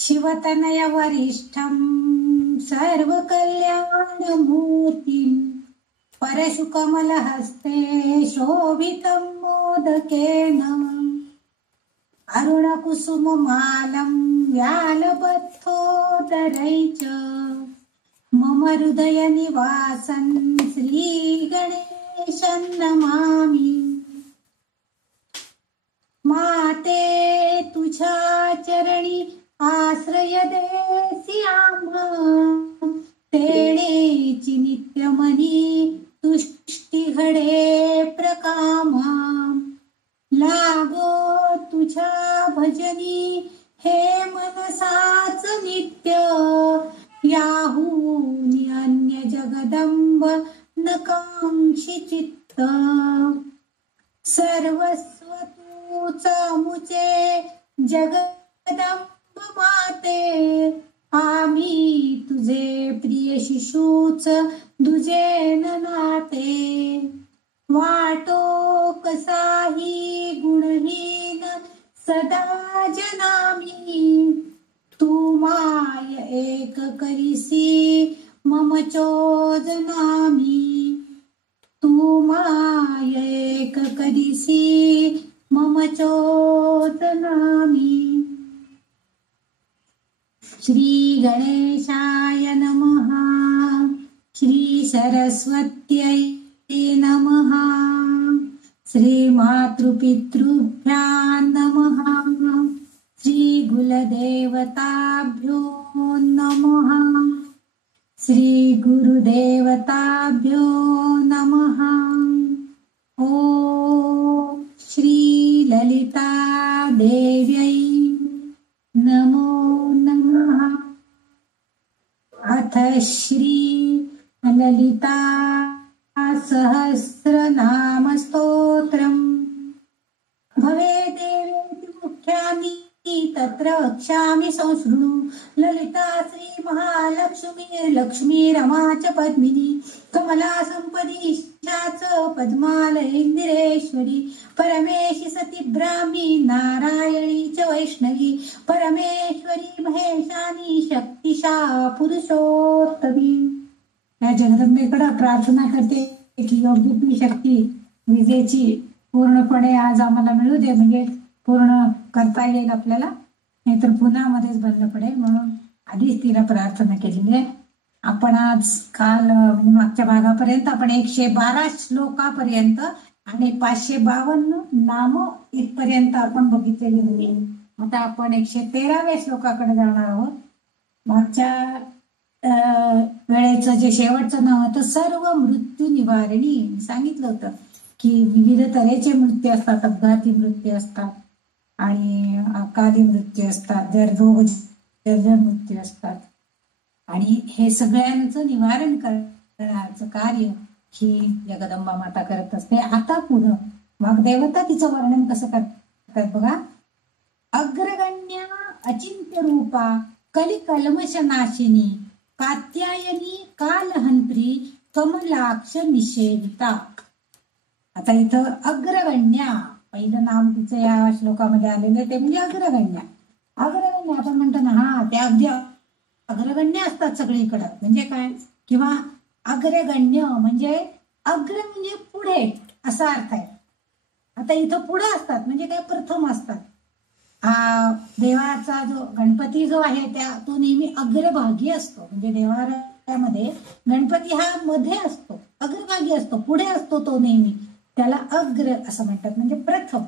शिवतनय वरिष्ठं सर्वकल्याणमूर्तिं परशुकमलहस्ते शोभितं मोदकेन अरुणकुसुममालं व्यालबद्धोदरैः मम हृदयनिवासं श्रीगणेशं नमामि। माते तुझ्या चरणी आश्रय देसी आम्हा, तेणेची नित्यमनी तुष्टी घडे प्रकामा। लागो तुझ्या भजनी हे मनसाच नित्य, याहूनी अन्य जगदंब नकांक्षी चित्त। सर्वस्व तूच मुचे जगदंब माते, आम्ही तुझे प्रिय शिशूच दुजे नाते। वाटो कसाही गुणहीन सदा जनामी, तू माय एक करिसी मम चोदनामी। तू माय एक करिसी मम चोदनामी। श्री गणेशाय नमः। श्री सरस्वत्यै नमः। श्री मातृपितृभ्यां नमः। श्री कुलदेवताभ्यो नमः। श्री गुरुदेवताभ्यो नमः। ओम श्री ललिता देव्यै नमो नमः। अथ श्री ललिता सहस्रनाम स्तोत्रम्। भवे देवेति मुख्यानि तत्र वक्ष्यामि संशृणु। ललिता श्री महालक्ष्मी लक्ष्मी रमा च पद्मिनी, कमला संपदी च पद्मालयेन्दिरेश्वरी। परमेशि सती ब्राह्मी नारायणी च वैष्णवी, परमेश्वरी महेशानी शक्तिशा पुरुषोत्तमी। या जगदंबेकडे प्रार्थना करते की योग्य ती शक्ती विजेची पूर्णपणे आज आम्हाला मिळू दे, म्हणजे पूर्ण करता येईल आपल्याला, नाहीतर पुन्हा मध्येच बंद पडेल, म्हणून आधीच तिला प्रार्थना केलेली आहे. आपण आज काल मागच्या भागापर्यंत आपण 112 श्लोकापर्यंत आणि 552 नाम इथपर्यंत आपण बघितलेली होती. आता आपण 113व्या श्लोकाकडे जाणार आहोत. मागच्या वेळेचं जे शेवटचं नाव होतं सर्व मृत्यू निवारणी, सांगितलं होतं की विविध तऱ्हेचे मृत्यू असतात. अपघाती मृत्यू असतात आणि अकाली मृत्यू असतात, रोग जर्जर मृत्यू असतात, आणि हे सगळ्यांचं निवारण करण्याचं कार्य ही जगदंबा माता करत असते. आता पुढं वाग्देवता तिचं वर्णन कसं करतात बघा. अग्रगण्या अचिंत्य रूपा कलिकल्मष नाशिनी, कात्यायनी कालहंत्री कमलाक्ष निषेविता. आता इथं अग्रगण्या पहिलं नाम तिचं या श्लोकामध्ये आलेलं ते म्हणजे अग्रगण्या. अग्रगण्य आपण म्हणतो ना, हा त्या अगदी अग्रगण्य असतात सगळीकडं, म्हणजे काय, किंवा अग्रगण्य म्हणजे अग्र म्हणजे पुढे असा अर्थ आहे. आता इथं पुढे असतात म्हणजे काय, प्रथम असतात. हा देवाचा जो गणपती जो आहे त्या तो नेहमी अग्रभागी असतो, म्हणजे देवालयामध्ये गणपती हा मध्ये असतो, अग्रभागी असतो, पुढे असतो तो नेहमी, त्याला अग्र असं म्हणतात, म्हणजे प्रथम.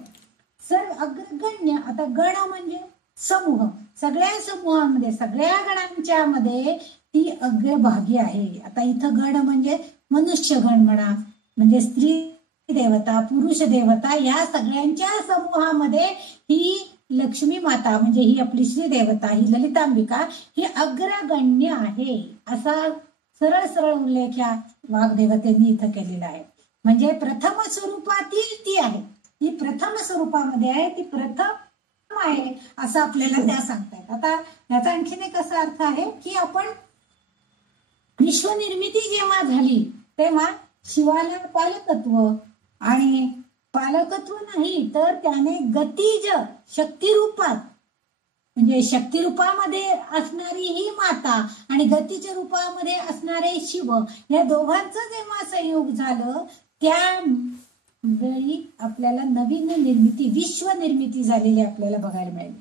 अग्रगण्य. आता गण म्हणजे समूह, सगळ्या समूहामध्ये सगळ्या गणांच्या मध्ये ती अग्रभागी आहे. आता इथं गण म्हणजे मनुष्य गण म्हणा, म्हणजे स्त्री देवता पुरुष देवता या सगळ्यांच्या समूहामध्ये ही लक्ष्मी माता म्हणजे ही आपली श्री देवता ही ललितांबिका ही अग्रगण्य आहे, असा सरळ सरळ उल्लेख या वाग्देवतेंनी इथं केलेला आहे. म्हणजे प्रथम स्वरूपातील ती आहे, ती प्रथम स्वरूपामध्ये आहे, ती प्रथम आहे असं आपल्याला त्या सांगतायत. आता याचा आणखीन एक असा अर्थ आहे की आपण विश्वनिर्मिती जेव्हा झाली तेव्हा शिवाला पालकत्व, आणि पालकत्व नाही तर त्याने गतिज शक्ती रूपात म्हणजे शक्ती रूपामध्ये असणारी ही माता आणि गतीच्या रूपामध्ये असणारे शिव, या दोघांचं जेव्हा संयोग झालं त्यावेळी आपल्याला नवीन निर्मिती, विश्व निर्मिती झालेली आपल्याला बघायला मिळेल.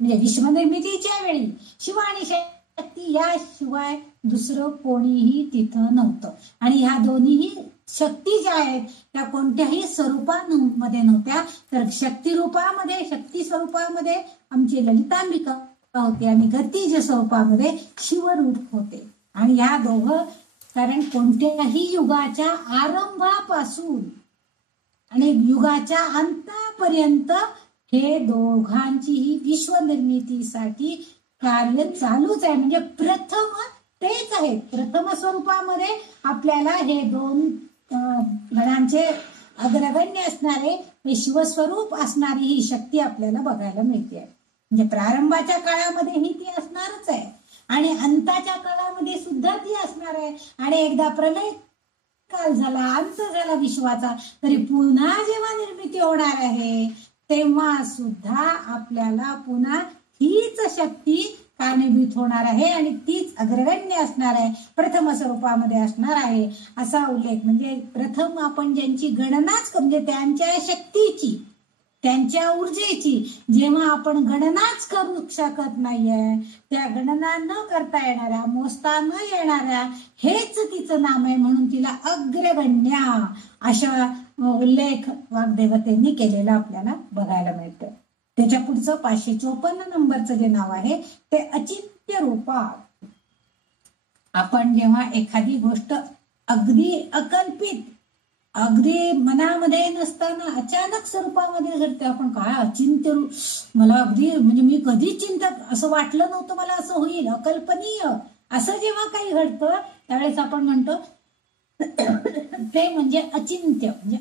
म्हणजे विश्वनिर्मितीच्या वेळी शिव आणि शक्ती याशिवाय दुसरं कोणीही तिथं नव्हतं. आणि ह्या दोन्हीही शक्ती ज्या आहेत त्या कोणत्याही स्वरूपामध्ये नव्हत्या, तर शक्ती रूपामध्ये, शक्ती स्वरूपामध्ये आमची ललितांबिका होते आणि गतीच्या स्वरूपामध्ये शिवरूप होते. आणि ह्या दोघं, कारण कोणत्याही युगाच्या आरंभापासून आणि युगाच्या अंतापर्यंत हे दोघांचीही विश्वनिर्मितीसाठी कार्य चालूच आहे. म्हणजे प्रथम तेच आहे, प्रथम स्वरूपामध्ये आपल्याला हे दोन गणांचे अग्रगण्य असणारे हे शिवस्वरूप असणारी ही शक्ती आपल्याला बघायला मिळते. म्हणजे प्रारंभाच्या काळामध्ये ही ती असणारच आहे आणि अंताच्या काळामध्ये सुद्धा ती असणार आहे. आणि एकदा प्रलय काल झाला, अंत झाला विश्वाचा, तरी पुन्हा जेव्हा निर्मिती होणार आहे तेव्हा सुद्धा आपल्याला पुन्हा हीच शक्ती कारणीभूत होणार आहे आणि तीच अग्रगण्य असणार आहे, प्रथम स्वरूपामध्ये असणार आहे असा उल्लेख. म्हणजे प्रथम आपण ज्यांची गणनाच, म्हणजे त्यांच्या शक्तीची, त्यांच्या ऊर्जेची जेव्हा आपण गणनाच करू शकत नाहीये, त्या गणना न करता येणाऱ्या, मोजता न येणाऱ्या, हेच तिचं नाम आहे, म्हणून तिला अग्रगण्या अशा उल्लेख वाग्देवतेंनी केलेला आपल्याला बघायला मिळतं. त्याच्या पुढचं 554 नंबरचं जे नाव आहे ते अचिंत्य रूपा. आपण जेव्हा एखादी गोष्ट अगदी अकल्पित, अगदी मनामध्ये नसताना अचानक स्वरूपामध्ये घडते, आपण काय अचिंत्य, मला अगदी म्हणजे मी कधीच चिंतक असं वाटलं नव्हतं मला असं होईल, अकल्पनीय असं जेव्हा काही घडतं त्यावेळेस आपण म्हणतो ते म्हणजे अचिंत्य, म्हणजे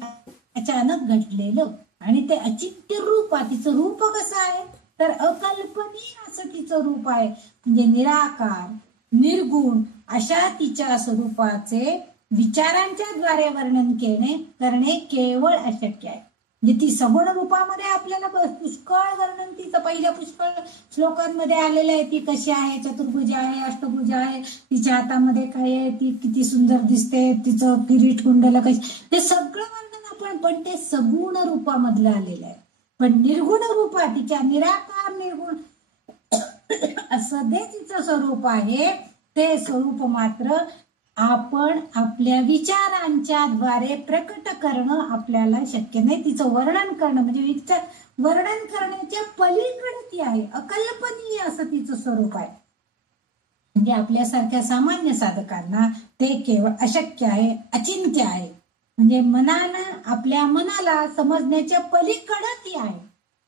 अचानक घडलेलं. आणि ते अचिंत्य रूप, तिचं रूप कसं आहे तर अकल्पनीय असं तिचं रूप आहे. म्हणजे निराकार, निर्गुण अशा तिच्या स्वरूपाचे विचारांच्या द्वारे वर्णन करणे केवळ अशक्य आहे. म्हणजे ती सगुण रूपामध्ये आपल्याला पुष्कळ वर्णन तिचं पहिल्या पुष्कळ श्लोकांमध्ये आलेलं आहे. ती कशी आहे, चतुर्भुज आहे, अष्टभुज आहे, तिच्या हातामध्ये काय आहे, ती किती सुंदर दिसते, तिचं किरीट कुंडल कशी, ते सगळं वर्णन आपण, पण ते सगुण रूपामधलं आलेलं आहे. पण निर्गुण रूपा, तिच्या निराकार निर्गुण असं जे तिचं स्वरूप आहे ते स्वरूप मात्र आपण आपल्या विचारांच्या द्वारे प्रकट करणं आपल्याला शक्य नाही. तिचं वर्णन करणं म्हणजे विचार वर्णन करण्याच्या पलीकडे ती आहे, अकल्पनीय असं तिचं स्वरूप आहे. म्हणजे आपल्यासारख्या सामान्य साधकांना ते केवळ अशक्य आहे, अचिंत्य आहे. म्हणजे मनानं, आपल्या मनाला समजण्याच्या पलीकडे ती आहे.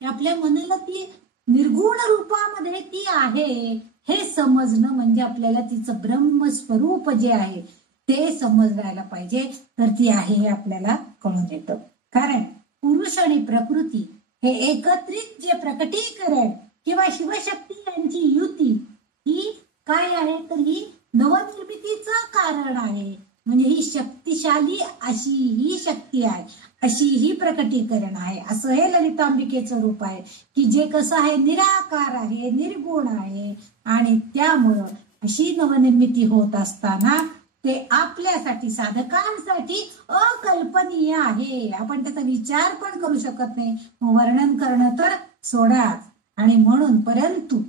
आपल्या मनाला ती निर्गुण रूपामध्ये ती आहे हे समजणं म्हणजे आपल्याला तिचं ब्रह्मस्वरूप जे आहे ते समजायला पाहिजे, तर ती आहे हे आपल्याला कळून येतं. कारण पुरुष आणि प्रकृती हे एकत्रित जे प्रकटीकरण किंवा शिवशक्ती यांची युती ही काय आहे तर ही नवनिर्मितीचं कारण आहे. म्हणजे ही शक्तिशाली अशी ही शक्ती आहे, अशी ही प्रकटीकरण आहे. असं हे ललितांबिकेचं रूप आहे की जे कसं आहे, निराकार आहे, निर्गुण आहे आणि त्यामुळं अशी नवनिर्मिती होत असताना ते आपल्यासाठी, साधकांसाठी अकल्पनीय आहे. आपण त्याचा विचार पण करू शकत नाही, वर्णन करणं तर सोडाच. आणि म्हणून परंतु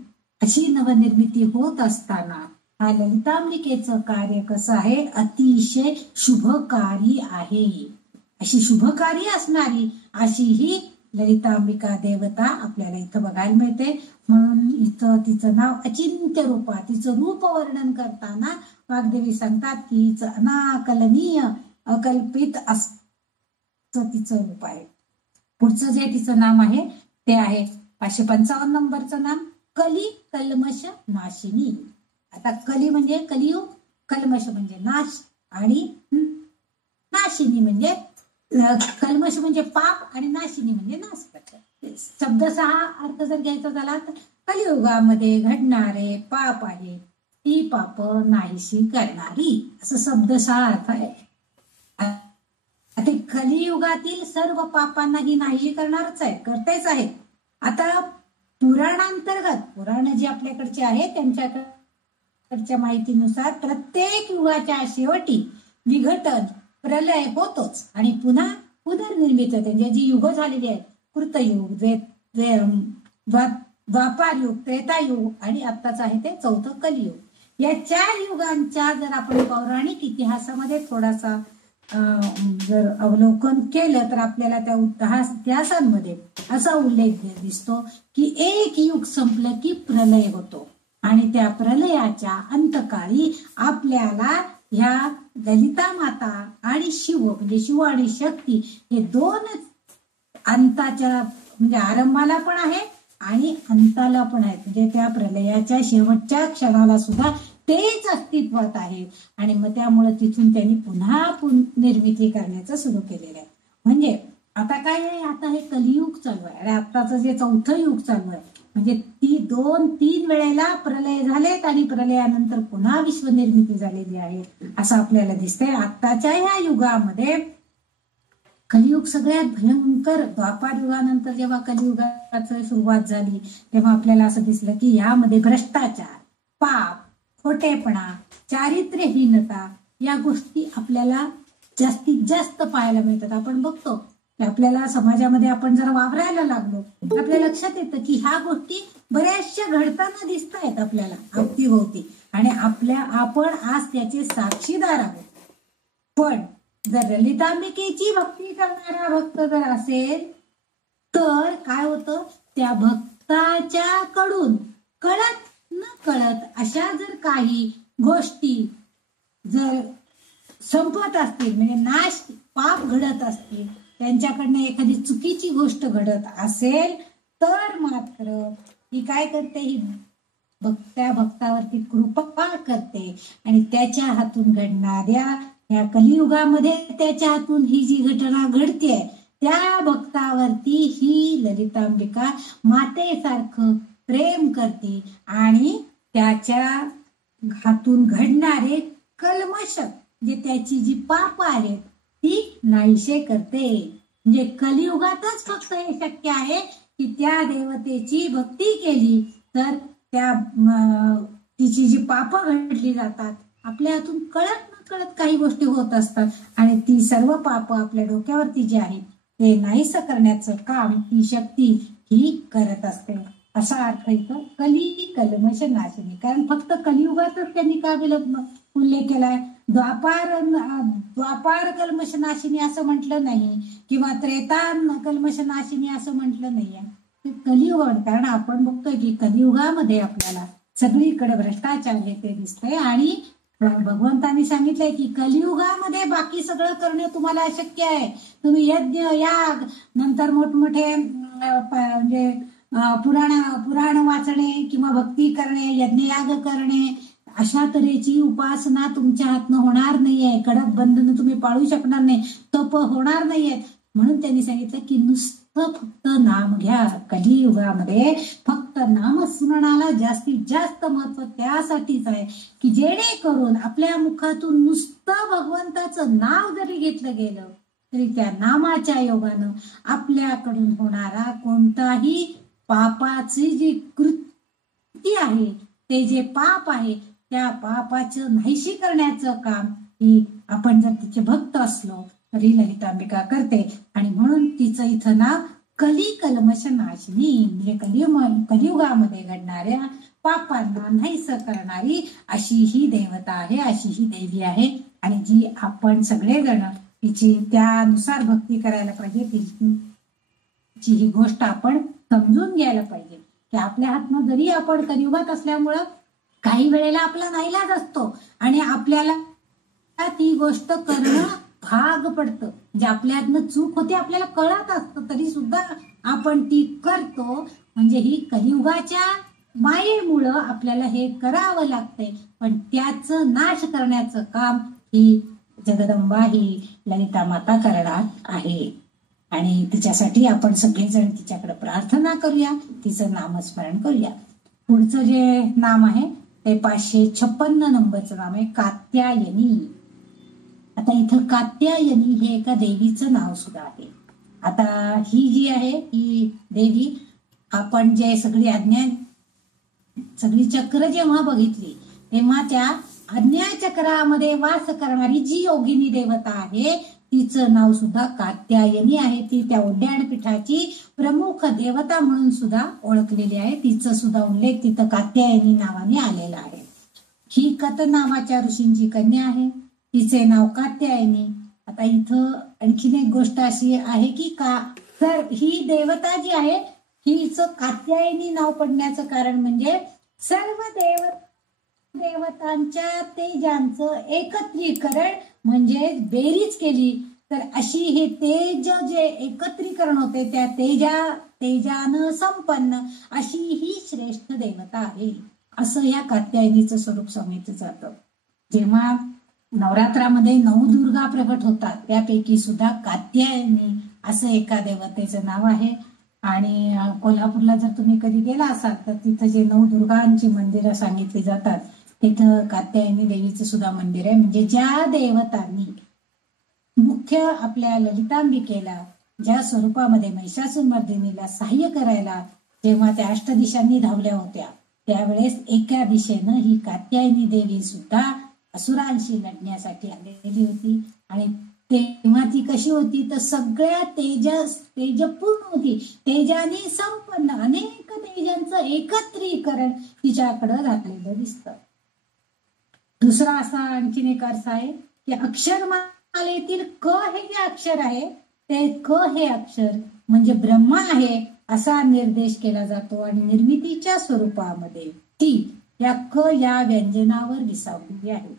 अशी नवनिर्मिती होत असताना हा ललितांबिकेचं कार्य कसं आहे, अतिशय शुभकारी आहे. अशी शुभकारी असणारी अशी ही ललितांबिका देवता आपल्याला इथं बघायला मिळते. म्हणून इथं तिचं नाव अचिंत्य रूपा. तिचं रूप वर्णन करताना वाग्देवी सांगतात की हिचं अनाकलनीय, अकल्पित असं तिचं रूप आहे. पुढचं जे तिचं नाम आहे ते आहे 555 नंबरचं नाम कली कल्मश नाशिनी. आता कली म्हणजे कलियुग, कल्मश म्हणजे नाश आणि नाशिनी म्हणजे कल्मश म्हणजे पाप आणि नाशिनी म्हणजे नाश करतात. शब्दशः अर्थ जर घ्यायचा झाला तर कलियुगामध्ये घडणारे पाप आहे ती पाप नाहीशी करणारी, असं शब्दशः अर्थ आहे. ते कलियुगातील सर्व पापांना ही नाही करणारच आहे, करतेच आहे. आता पुराणांतर्गत, पुराण जे आपल्याकडचे आहे त्यांच्याकडच्या माहितीनुसार प्रत्येक युगाच्या शेवटी विघटन, प्रलय होतोच आणि पुन्हा पुनर्निर्मित होते. म्हणजे जी युग झालेली आहेत, कृतयुग, द्वापार युग, त्रेतायुग आणि आत्ताच आहे ते चौथं कलियुग. या 4 युगांच्या जर आपण पौराणिक इतिहासामध्ये थोडासा जर अवलोकन केलं तर आपल्याला त्या इतिहासांमध्ये असा उल्लेख दिसतो की एक युग संपलं की प्रलय होतो आणि त्या प्रलयाच्या अंतकाळी आपल्याला ह्या ललिता माता आणि शिव, म्हणजे शिव आणि शक्ती हे दोन अंताच्या म्हणजे आरंभाला पण आहे आणि अंताला पण आहेत. म्हणजे त्या प्रलयाच्या शेवटच्या क्षणाला सुद्धा तेच अस्तित्वात आहे आणि मग त्यामुळे तिथून त्यांनी पुन्हा निर्मिती करण्याचं सुरू केलेलं आहे. म्हणजे आता काय आहे, आता हे कलियुग चालू आहे आणि आत्ताचं जे चौथं युग चालू आहे म्हणजे ती 2-3 वेळेला प्रलय झालेत आणि प्रलयानंतर पुन्हा विश्वनिर्मिती झालेली आहे असं आपल्याला दिसतंय. आत्ताच्या ह्या युगामध्ये कलियुग सगळ्यात भयंकर, द्वापार युगानंतर जेव्हा कलियुगाची सुरुवात झाली तेव्हा आपल्याला असं दिसलं की यामध्ये भ्रष्टाचार, पाप, खोटेपणा, चारित्र्यहीनता या गोष्टी आपल्याला जास्तीत जास्त पाहायला मिळतात. आपण बघतो की आपल्याला समाजामध्ये आपण जर वावरायला लागलो तर आपल्या लक्षात येतं की ह्या गोष्टी बऱ्याचशा घडताना दिसत आहेत आपल्याला अवतीभोवती आणि आपण आज त्याचे साक्षीदार आहोत. पण जर ललितांबिकेची भक्ती करणारा भक्त जर असेल तर काय होतं, त्या भक्ताच्या कडून कळत न कळत अशा जर काही गोष्टी जर संपत असतील, म्हणजे नाश, पाप घडत असतील, त्यांच्याकडनं एखादी चुकीची गोष्ट घडत असेल तर मात्र ही काय करते, ही त्या भक्तावरती कृपा करते आणि त्याच्या हातून घडणाऱ्या या कलियुगामध्ये त्याच्या हातून ही जी घटना घडते त्या भक्तावरती ही ललितांबिका मातेसारखं प्रेम करते आणि त्याच्या हातून घडणारे कल्मश, म्हणजे त्याची जी पाप आहेत ती नाहीशे करते. म्हणजे कलियुगातच फक्त हे शक्य आहे की त्या देवतेची भक्ती केली तर त्या तिची जी पाप घडली जातात, आपल्या हातून कळत न कळत काही गोष्टी होत असतात आणि ती सर्व पाप आपल्या डोक्यावरती जी आहे ते नाहीसं करण्याचं काम ती शक्ती ही करत असते. असा अर्थ इथं कली कल्मश नाशिनी. कारण फक्त कलियुगातच त्यांनी का उल्लेख केलाय, द्वापार कल्मश नाशिनी असं म्हटलं नाही किंवा त्रेता कल्मश नाशिनी असं म्हटलं नाहीये. कलियुग, कारण आपण बघतोय की कलियुगामध्ये आपल्याला सगळीकडे भ्रष्टाचार हे ते दिसतंय आणि भगवंतांनी सांगितलंय की कलियुगामध्ये बाकी सगळं करणं तुम्हाला अशक्य आहे. तुम्ही यज्ञ, याग, नंतर मोठमोठे म्हणजे पुराण वाचणे किंवा भक्ती करणे, यज्ञयाग करणे, अशा तऱ्हेची उपासना तुमच्या हातनं होणार नाहीये. कडक बंधन तुम्ही पाळू शकणार नाही, तप होणार नाहीये. म्हणून त्यांनी सांगितलं की नुसतं फक्त नाम घ्या. कलियुगामध्ये फक्त नामस्मरणाला जास्तीत जास्त महत्व त्यासाठीच आहे की जेणेकरून आपल्या मुखातून नुसतं भगवंताचं नाव जरी घेतलं गेलं तरी त्या नामाच्या योगानं आपल्याकडून होणारा कोणताही पापाची जी कृती आहे, ते जे पाप आहे त्या पापाचं नाहीशी करण्याचं काम ही आपण जर तिचे भक्त असलो तरी ललितांबिका करते आणि म्हणून तिचं इथं नाव कली कल्मश नाशिनी, म्हणजे कलियुगामध्ये घडणाऱ्या पापांना नाहीसं करणारी अशी ही देवता आहे, अशी ही देवी आहे आणि जी आपण सगळेजण तिची त्यानुसार भक्ती करायला पाहिजे. तिची ही गोष्ट आपण समजून घ्यायला पाहिजे की आपल्या हातनं जरी आपण कलियुगात असल्यामुळं काही वेळेला आपला नाईलाज असतो आणि आपल्याला ती गोष्ट करणं भाग पडतं. म्हणजे आपल्या हातनं चूक होते, आपल्याला कळत असतं तरी सुद्धा आपण ती करतो. म्हणजे ही कलियुगाच्या मायेमुळं आपल्याला हे करावं लागतंय, पण त्याचं नाश करण्याचं काम ही जगदंबा, ही ललिता माता करणार आहे आणि तिच्यासाठी आपण सगळेजण तिच्याकडे प्रार्थना करूया, तिचं नामस्मरण करूया. पुढचं जे नाम आहे ते 556 नंबरचं नाम आहे कात्यायनी. आता इथं कात्यायनी हे एका देवीचं नाव सुद्धा आहे. आता ही जी आहे ही देवी आपण जे सगळी चक्र जेव्हा बघितली तेव्हा त्या अज्ञान चक्रामध्ये वास करणारी जी योगिनी देवता आहे तिचं नाव सुद्धा कात्यायनी आहे. ती त्या उड्डाणपीठाची प्रमुख देवता म्हणून सुद्धा ओळखलेली आहे. तिचं सुद्धा उल्लेख तिथं कात्यायनी नावाने आलेला आहे. ही कत नावाच्या ऋषींची कन्या आहे. तिचे नाव कात्यायनी. आता इथं आणखीन एक गोष्ट अशी आहे की तर ही देवता जी आहे हिचं कात्यायनी नाव पडण्याचं कारण म्हणजे सर्व देवतांच्या तेजांचं एकत्रीकरण म्हणजे बेरीज केली तर अशी हे तेज जे एकत्रीकरण होते त्या तेजानं संपन्न अशी ही श्रेष्ठ देवता आहे असं या कात्यायनीचं स्वरूप सांगितलं जातं. जेव्हा नवरात्रामध्ये 9 दुर्गा प्रगट होतात त्यापैकी सुद्धा कात्यायनी असं एका देवतेचं नाव आहे. आणि कोल्हापूरला जर तुम्ही कधी गेला असाल तर तिथं जे 9 दुर्गांची मंदिरं सांगितली जातात तिथं कात्यायनी देवीचं सुद्धा मंदिर आहे. म्हणजे ज्या देवतांनी मुख्य आपल्या ललितांबिकेला ज्या स्वरूपामध्ये महिषासुरमर्दिनीला सहाय्य करायला जेव्हा त्या अष्टदिशांनी धावल्या होत्या त्यावेळेस एका दिशेनं ही कात्यायनी देवी सुद्धा असुरांशी लढण्यासाठी आलेली होती. आणि तेव्हा ती कशी होती तर सगळ्या तेजपूर्ण होती. तेजाने संपन्न अनेक तेजांचं एकत्रीकरण तिच्याकडं घातलेलं दिसतं. दुसरा असा आणखीन एक अर्थ आहे की अक्षरमालेतील क हे जे अक्षर आहे ते क हे अक्षर म्हणजे ब्रह्मा आहे असा निर्देश केला जातो. आणि निर्मितीच्या स्वरूपामध्ये ती या क या व्यंजनावर विसावलेली आहे.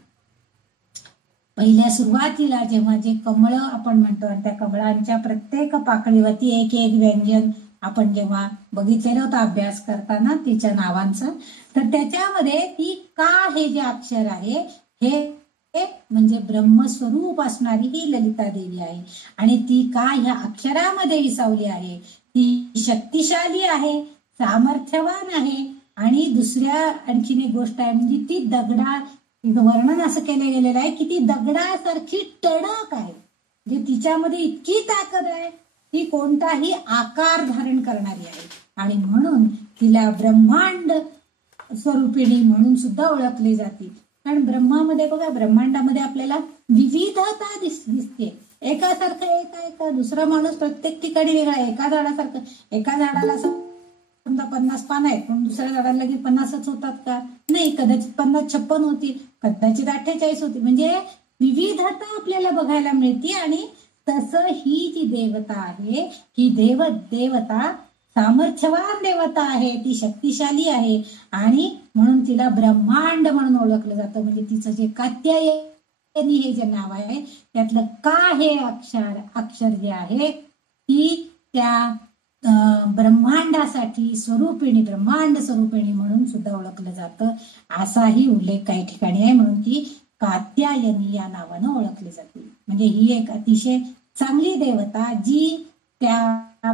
पहिल्या सुरुवातीला जेव्हा जे कमळ आपण म्हणतो आणि त्या कमळांच्या प्रत्येक पाकळीवरती एक एक व्यंजन आपण जेव्हा बघितलेलं होतं अभ्यास करताना तिच्या नावांचं तर त्याच्यामध्ये ती का हे जे अक्षर आहे हे म्हणजे ब्रह्मस्वरूप असणारी ही ललिता देवी आहे. आणि ती का ह्या अक्षरामध्ये विसावली आहे. ती शक्तिशाली आहे, सामर्थ्यवान आहे. आणि दुसऱ्या आणखीन एक गोष्ट आहे म्हणजे ती वर्णन असं केलं गेलेलं आहे की ती दगडासारखी टणक आहे. म्हणजे तिच्यामध्ये इतकी ताकद आहे ती कोणताही आकार धारण करणारी आहे. आणि म्हणून तिला ब्रह्मांड स्वरूपिणी म्हणून सुद्धा ओळखली जाते. कारण ब्रह्मामध्ये बघा ब्रह्मांडामध्ये आपल्याला विविधता दिसते. एकासारखं एका दुसरा माणूस प्रत्येक ठिकाणी वेगळा. एका झाडासारखं एका झाडाला समजा 50 पानं आहेत पण दुसऱ्या झाडाला लगेच 50च होतात का नाही. कदाचित 50-56 होती, कदाचित 48 होती. म्हणजे विविधता आपल्याला बघायला मिळते. आणि तसं ही जी देवता आहे ही देवता सामर्थ्यवान देवता आहे. ती शक्तिशाली आहे आणि म्हणून तिला ब्रह्मांड म्हणून ओळखलं जातं. म्हणजे तिचं जे कात्यायनी हे जे नाव आहे त्यातलं का हे अक्षर जे आहे ती त्या ब्रह्मांडासाठी ब्रह्मांड स्वरूपिणी म्हणून सुद्धा ओळखलं जातं. असाही उल्लेख काही ठिकाणी आहे. म्हणून ती कात्यायनी या नावानं ओळखली जाते. म्हणजे ही एक अतिशय चांगली देवता जी त्या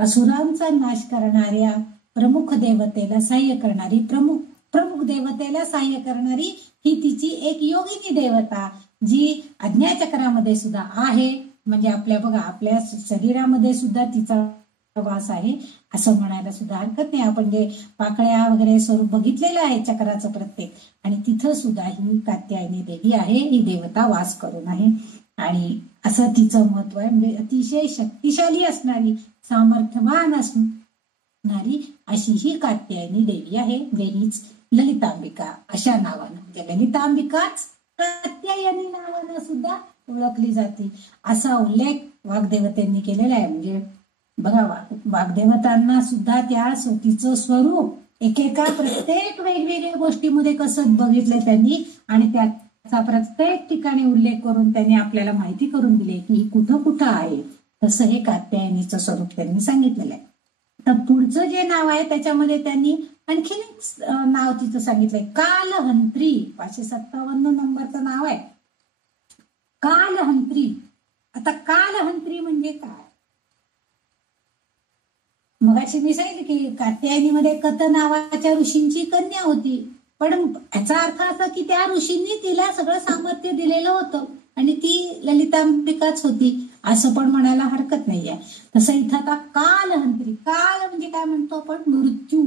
असुरांचा नाश करणाऱ्या प्रमुख देवतेला सहाय्य करणारी प्रमुख देवतेला सहाय्य करणारी ही तिची एक योगिनी देवता जी आज्ञाचक्रामध्ये सुद्धा आहे. म्हणजे आपल्या शरीरामध्ये सुद्धा तिचा वास आहे असं म्हणायला सुद्धा हरकत नाही. आपण जे पाकळ्या वगैरे स्वरूप बघितलेलं आहे चक्राचं प्रत्येक आणि तिथं सुद्धा ही कात्यायनी देवी आहे. ही देवता वास करून आहे आणि असं तिचं महत्व आहे. म्हणजे अतिशय शक्तिशाली असणारी सामर्थ्यवान असणारी अशी ही कात्यायनी देवी आहे. हीच ललितांबिका अशा नावानं म्हणजे ललितांबिकाच कात्यायनी नावानं सुद्धा ओळखली जाते असा उल्लेख वाग्देवतेंनी केलेला आहे. म्हणजे बघा वाग्देवतांना सुद्धा त्या तिचं स्वरूप एकेका प्रत्येक वेगवेगळ्या गोष्टीमध्ये कसं बघितलंय त्यांनी आणि त्याचा प्रत्येक ठिकाणी उल्लेख करून त्यांनी आपल्याला माहिती करून दिली की ही कुठं आहे. तसं हे कात्यायनीचं स्वरूप त्यांनी सांगितलेलं आहे. तर पुढचं जे नाव आहे त्याच्यामध्ये त्यांनी आणखीन एक नाव तिचं सांगितलंय कालहंत्री. 557 नंबरचं नाव आहे कालहंत्री. आता कालहंत्री म्हणजे काय. मगाशी मी सांगितलं की कात्यायनीमध्ये कत नावाच्या ऋषींची कन्या होती. पण याचा अर्थ असा की त्या ऋषींनी तिला सगळं सामर्थ्य दिलेलं होतं. आणि ती ललितांबिकाच होती असं पण म्हणायला हरकत नाहीये. तसं इथं आता कालहंत्री, काळ म्हणजे काय म्हणतो आपण, मृत्यू.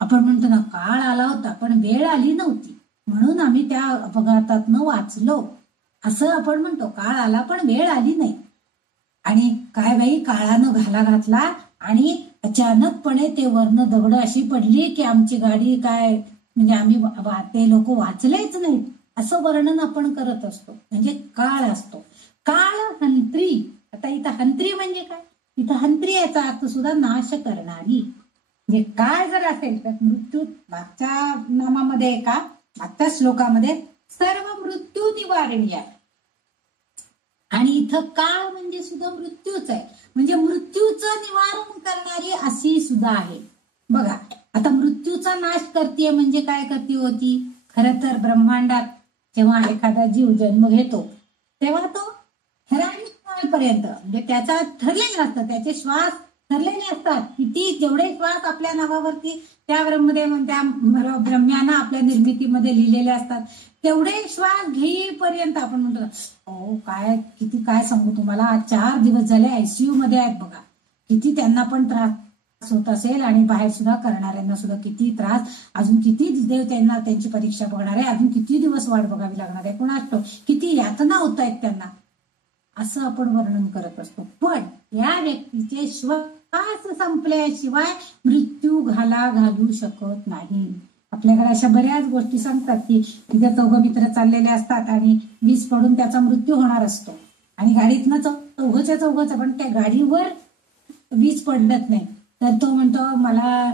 आपण म्हणतो ना काळ आला होता पण वेळ आली नव्हती म्हणून आम्ही त्या अपघातातनं वाचलो, असं आपण म्हणतो. काळ आला पण वेळ आली नाही. आणि काय बाई, काळानं घाला घातला आणि अचानकपणे ते वर्ण दगड अशी पडली की आमची गाडी काय, म्हणजे आम्ही ते लोक वाचलेच नाहीत असं वर्णन आपण करत असतो. म्हणजे काळ असतो. काळ हंत्री. आता इथं हंत्री म्हणजे काय, इथं हंत्री याचा अर्थ सुद्धा नाश करणारी. म्हणजे काळ जर असेल तर मृत्यू, मागच्या नामामध्ये का मागच्या श्लोकामध्ये सर्व मृत्यू निवारणी आहे. आणि इथं काळ म्हणजे सुद्धा मृत्यूच आहे. म्हणजे मृत्यूचं निवारण करणारी अशी सुद्धा आहे. बघा आता मृत्यूचा नाश करते म्हणजे काय करते होती, खरं तर ब्रह्मांडात जेव्हा एखादा जीव जन्म घेतो तेव्हा तो ठराविक काळपर्यंत, म्हणजे त्याचा ठरलेलं असतं, त्याचे श्वास ठरलेले असतात. किती जेवढे श्वास आपल्या नावावरती त्या ब्रह्म्यानं आपल्या निर्मितीमध्ये लिहिलेले असतात, तेवढे श्वास घेईपर्यंत आपण म्हणतो काय किती काय सांगू तुम्हाला, आज 4 दिवस झाले आयसीयू मध्ये आहेत बघा. किती त्यांना पण त्रास होत असेल आणि बाहेर सुद्धा करणाऱ्यांना सुद्धा किती त्रास, अजून किती देव त्यांना त्यांची परीक्षा बघणार आहे, अजून किती दिवस वाट बघावी लागणार आहे कोणास, किती यातना होत आहेत त्यांना, असं आपण वर्णन करत असतो. पण या व्यक्तीचे श्वास संपल्याशिवाय मृत्यू घालू शकत नाही. आपल्याकडे अशा बऱ्याच गोष्टी सांगतात की तिथे 4 मित्र चाललेले असतात आणि वीज पडून त्याचा मृत्यू होणार असतो आणि गाडीतनं चौघच, पण त्या गाडीवर वीज पडत नाही, तर तो म्हणतो मला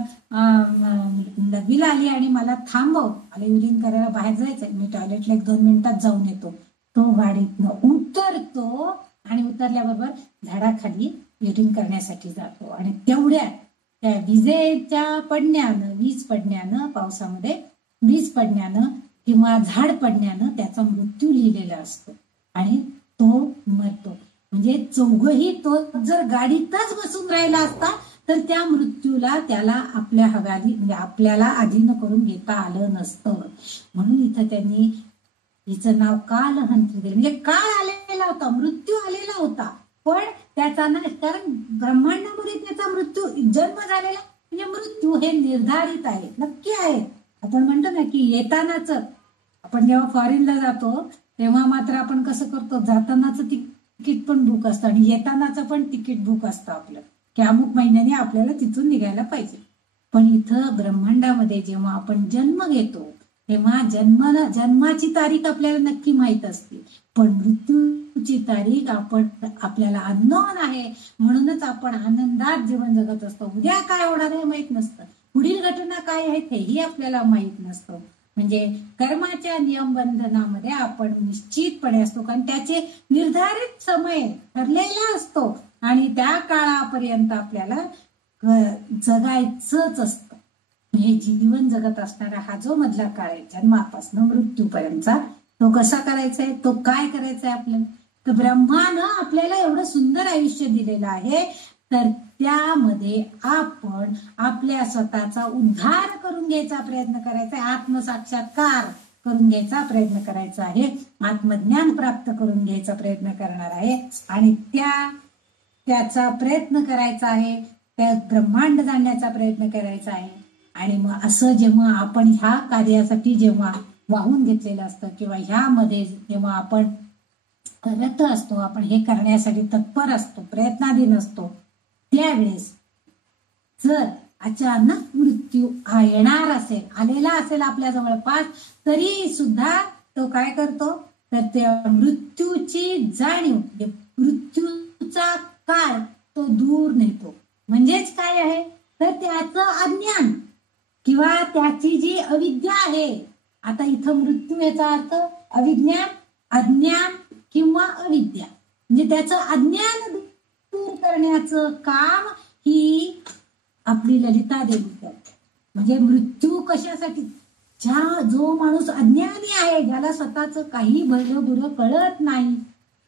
वील आली आणि मला थांबव, मला युरिन करायला बाहेर जायचंय, मी टॉयलेटला 1-2 मिनिटात जाऊन येतो. तो गाडीतनं उतरतो आणि उतरल्याबरोबर झाडाखाली युरिन करण्यासाठी जातो आणि तेवढ्यात त्या विजेच्या पडण्यानं, वीज पडण्यानं, पावसामध्ये वीज पडण्यानं किंवा झाड पडण्यानं त्याचा मृत्यू लिहिलेला असतो आणि तो मरतो. म्हणजे चौघही, तो जर गाडीतच बसून राहिला असता तर त्या मृत्यूला त्याला आपल्या हव्याली, म्हणजे आपल्याला अधीन करून घेता आलं नसतं. म्हणून इथं त्यांनी हिचं नाव कालहंत्री दिलं. म्हणजे काळ आलेला होता, मृत्यू आलेला होता, पण त्याचा नाश, कारण ब्रह्मांडामध्ये त्याचा मृत्यू, जन्म झालेला म्हणजे मृत्यू हे निर्धारित आहे, नक्की आहे. आपण म्हणतो ना की येतानाच, आपण जेव्हा फॉरेनला जातो तेव्हा मात्र आपण कसं करतो, जातानाच तिकीट पण बुक असतं आणि येतानाच पण तिकीट बुक असतं आपलं, की अमुक महिन्याने आपल्याला तिथून निघायला पाहिजे. पण इथं ब्रह्मांडामध्ये जेव्हा आपण जन्म घेतो तेव्हा जन्माची तारीख आपल्याला नक्की माहित असते, पण मृत्यूची तारीख आपल्याला अननोन आहे. म्हणूनच आपण आनंदात जीवन जगत असतो. उद्या काय होणार आहे माहित नसतं, पुढील घटना काय आहेत हेही आपल्याला माहित नसतं. म्हणजे कर्माच्या नियमबंधनामध्ये आपण निश्चितपणे असतो, कारण त्याचे निर्धारित समय ठरलेला असतो आणि त्या काळापर्यंत आपल्याला जगायचंच असतं. हे जीवन जगत असणारा हा जो मधला काळ आहे, जन्मापासून मृत्यूपर्यंतचा, तो कसा करायचा आहे, तो काय करायचा आहे आपल्याला, तर ब्रह्मानं आपल्याला एवढं सुंदर आयुष्य दिलेलं आहे, तर त्यामध्ये आपण आपल्या स्वतःचा उद्धार करून घ्यायचा प्रयत्न करायचा आहे, आत्मसाक्षात्कार करून घ्यायचा प्रयत्न करायचा आहे, आत्मज्ञान प्राप्त करून घ्यायचा प्रयत्न करणार आहे आणि त्याचा प्रयत्न करायचा आहे, त्या ब्रह्मांड जाणण्याचा प्रयत्न करायचा आहे. आणि मग असं जेव्हा आपण ह्या कार्यासाठी जेव्हा वाहून घेतलेलं असतं किंवा ह्यामध्ये जेव्हा आपण रत असतो, आपण हे करण्यासाठी तत्पर असतो, प्रयत्नाधीन असतो, त्यावेळेस जर अचानक मृत्यू येणार असेल, आलेला असेल आपल्या जवळपास, तरी सुद्धा तो काय करतो, तर त्या मृत्यूची जाणीव, मृत्यूचा काळ तो दूर नेतो. म्हणजेच काय आहे, तर त्याचं अज्ञान किंवा त्याची जी अविद्या आहे, आता इथं मृत्यू याचा अर्थ अविज्ञान, अज्ञान किंवा अविद्या, म्हणजे त्याचं अज्ञान दूर करण्याचं काम ही आपली ललिता देवी करते. म्हणजे मृत्यू कशासाठी, जो माणूस अज्ञानी आहे, ज्याला स्वतःच काही भलं बुरं कळत नाही,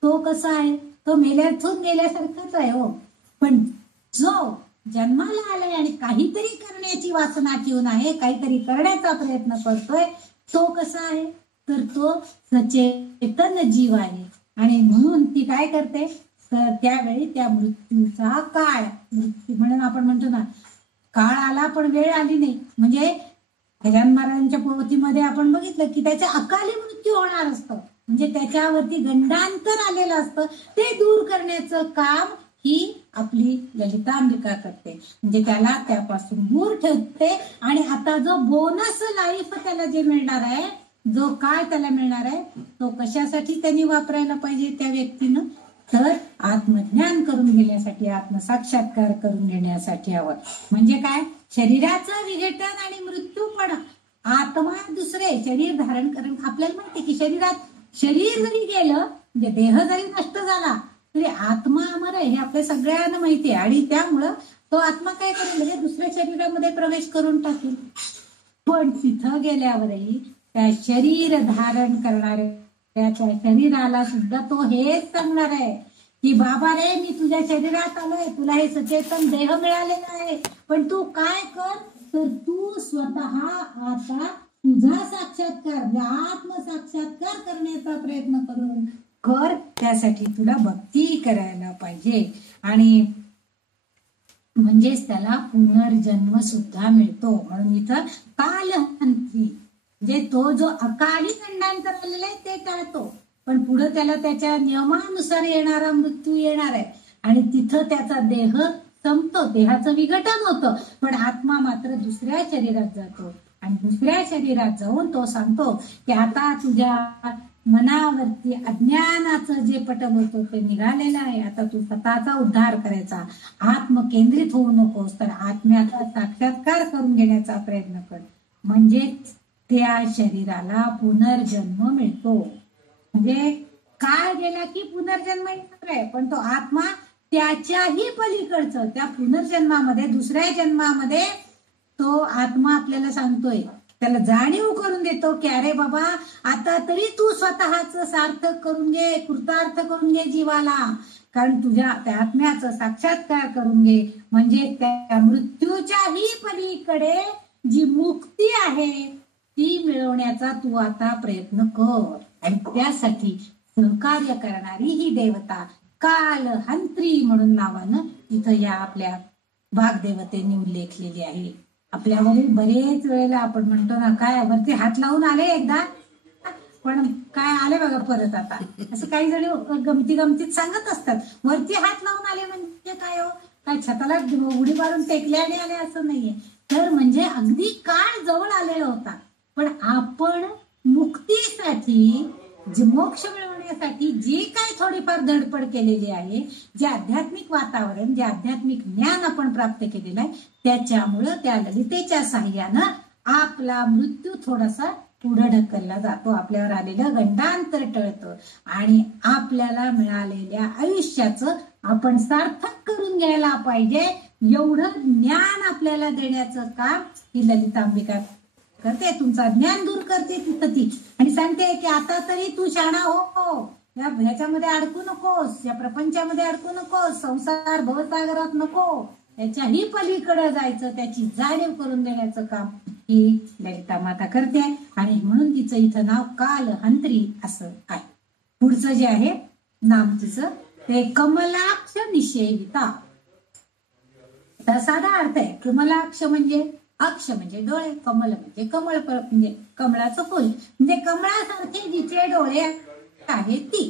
तो कसा आहे, तो मेल्यातून गेल्यासारखाच आहे हो. पण जो जन्माला आलाय आणि काहीतरी करण्याची वासना ठेवून आहे, काहीतरी करण्याचा प्रयत्न करतोय, तो कसा आहे, तर तो सचेतन जीव आहे. आणि म्हणून ती काय करते, तर त्यावेळी त्या मृत्यूचा काळ, मृत्यू म्हणून आपण म्हणतो ना, काळ आला पण वेळ आली नाही. म्हणजे गजानन महाराजांच्या पोथीमध्ये आपण बघितलं की त्याच्या अकाली मृत्यू होणार असतं, म्हणजे त्याच्यावरती गंडांतर आलेलं असतं, ते दूर करण्याचं काम ही आपली ललितांबिका करते. म्हणजे त्याला त्यापासून दूर ठेवते. आणि आता जो बोनस लाईफ त्याला जे मिळणार आहे, जो काळ त्याला मिळणार आहे, तो कशासाठी त्यांनी वापरायला पाहिजे त्या व्यक्तीनं, तर आत्मज्ञान करून घेण्यासाठी, आत्मसाक्षात्कार करून घेण्यासाठी हवं. म्हणजे काय, शरीराचं विघटन आणि मृत्यू पण, आत्मा दुसरे शरीर धारण करून. आपल्याला माहिती की शरीर जरी गेलं, म्हणजे देह जरी नष्ट झाला, तरी आत्मा अमर आहे हे आपल्या सगळ्यांना माहिती आहे. आणि त्यामुळं तो आत्मा काय करेल, म्हणजे दुसऱ्या शरीरामध्ये प्रवेश करून टाकेल. पण तिथं गेल्यावरही त्या शरीर धारण करणाऱ्या त्या शरीराला सुद्धा तो हेच सांगणार आहे की बाबा रे, मी तुझ्या शरीरात आलोय, तुला हे सचेतन देह मिळालेला आहे, पण तू काय कर, तर तू स्वतः आता तुझा साक्षात्कार, आत्मसाक्षात्कार करण्याचा प्रयत्न करून कर. त्यासाठी तुला भक्ती करायला पाहिजे. आणि म्हणजेच त्याला पुनर्जन्म सुद्धा मिळतो. म्हणून इथं कालहंत्री, म्हणजे तो जो अकाली गंडांतर आलेला आहे ते टाळतो, पण पुढे त्याला त्याच्या नियमानुसार येणारा मृत्यू येणार आहे. आणि तिथं त्याचा देह संपतो, देहाचं विघटन होतं, पण आत्मा मात्र दुसऱ्या शरीरात जातो. आणि दुसऱ्या शरीरात जाऊन तो सांगतो की आता तुझ्या मनावरती अज्ञानाचं जे पटल होतं ते निघालेलं आहे, आता तू स्वतःचा उद्धार करायचा, आत्मकेंद्रित होऊ नकोस, तर आत्म्याचा साक्षात्कार करून घेण्याचा प्रयत्न कर. म्हणजे त्या शरीराला पुनर्जन्म मिळतो. म्हणजे काळ गेला की पुनर्जन्म येणार आहे, पण तो आत्मा त्याच्याही पलीकडचं, त्या पुनर्जन्मामध्ये, दुसऱ्या जन्मामध्ये तो आत्मा आपल्याला सांगतोय, त्याला जाणीव करून देतो की अरे बाबा, आता तरी तू स्वतःच सार्थक करून घे, कृतार्थ करून घे जीवाला, कारण तुझ्या त्या आत्म्याचा साक्षात्कार करून घे. म्हणजे त्या मृत्यूच्याही पलीकडे जी मुक्ती आहे ती मिळवण्याचा तू आता प्रयत्न कर. आणि त्यासाठी सहकार्य करणारी ही देवता कालहंत्री म्हणून नावानं इथं या आपल्या वाग्देवतेने उल्लेखलेली आहे. आपल्यावरील बरेच वेळेला आपण म्हणतो ना, काय वरती हात लावून आले एकदा, पण काय आले बघा परत आता, असं काही जण गमतीत सांगत असतात, वरती हात लावून आले म्हणजे काय हो, काय छताला उडी मारून टेकल्याने आले असं नाहीये. तर म्हणजे अगदी काळ जवळ आलेला होता, पण आपण मुक्तीसाठी, जे मोक्ष मिळवण्यासाठी जी काही थोडीफार धडपड केलेली आहे, जे आध्यात्मिक वातावरण, जे आध्यात्मिक ज्ञान आपण प्राप्त केलेलं आहे, त्याच्यामुळं त्या ललितेच्या साह्यानं आपला मृत्यू थोडासा पुढे ढकलला जातो, आपल्यावर आलेलं गंडांतर टळतं आणि आपल्याला मिळालेल्या आयुष्याचं आपण सार्थक करून घ्यायला पाहिजे, एवढं ज्ञान आपल्याला देण्याचं काम ही ललितांबिका करते. तुमचा ज्ञान दूर करते तिथं ती, आणि सांगते की आता तरी तू शहाणा हो, ह्याच्यामध्ये अडकू नकोस, या प्रपंचामध्ये अडकू नकोस, संसार भवसागरात नको, त्याच्याही पलीकडे जायचं, त्याची जाणीव करून देण्याचं काम ही ललिता माता करते. आणि म्हणून तिचं इथं नाव कालहंत्री असं आहे. पुढचं जे आहे नाम तिचं ते कमलाक्ष निषेविता. साधा अर्थ आहे. कमलाक्ष म्हणजे, अक्ष म्हणजे डोळे, कमल म्हणजे कमळ, म्हणजे कमळाचं फुल, म्हणजे कमळासारखे जिचे डोळे आहेत ती.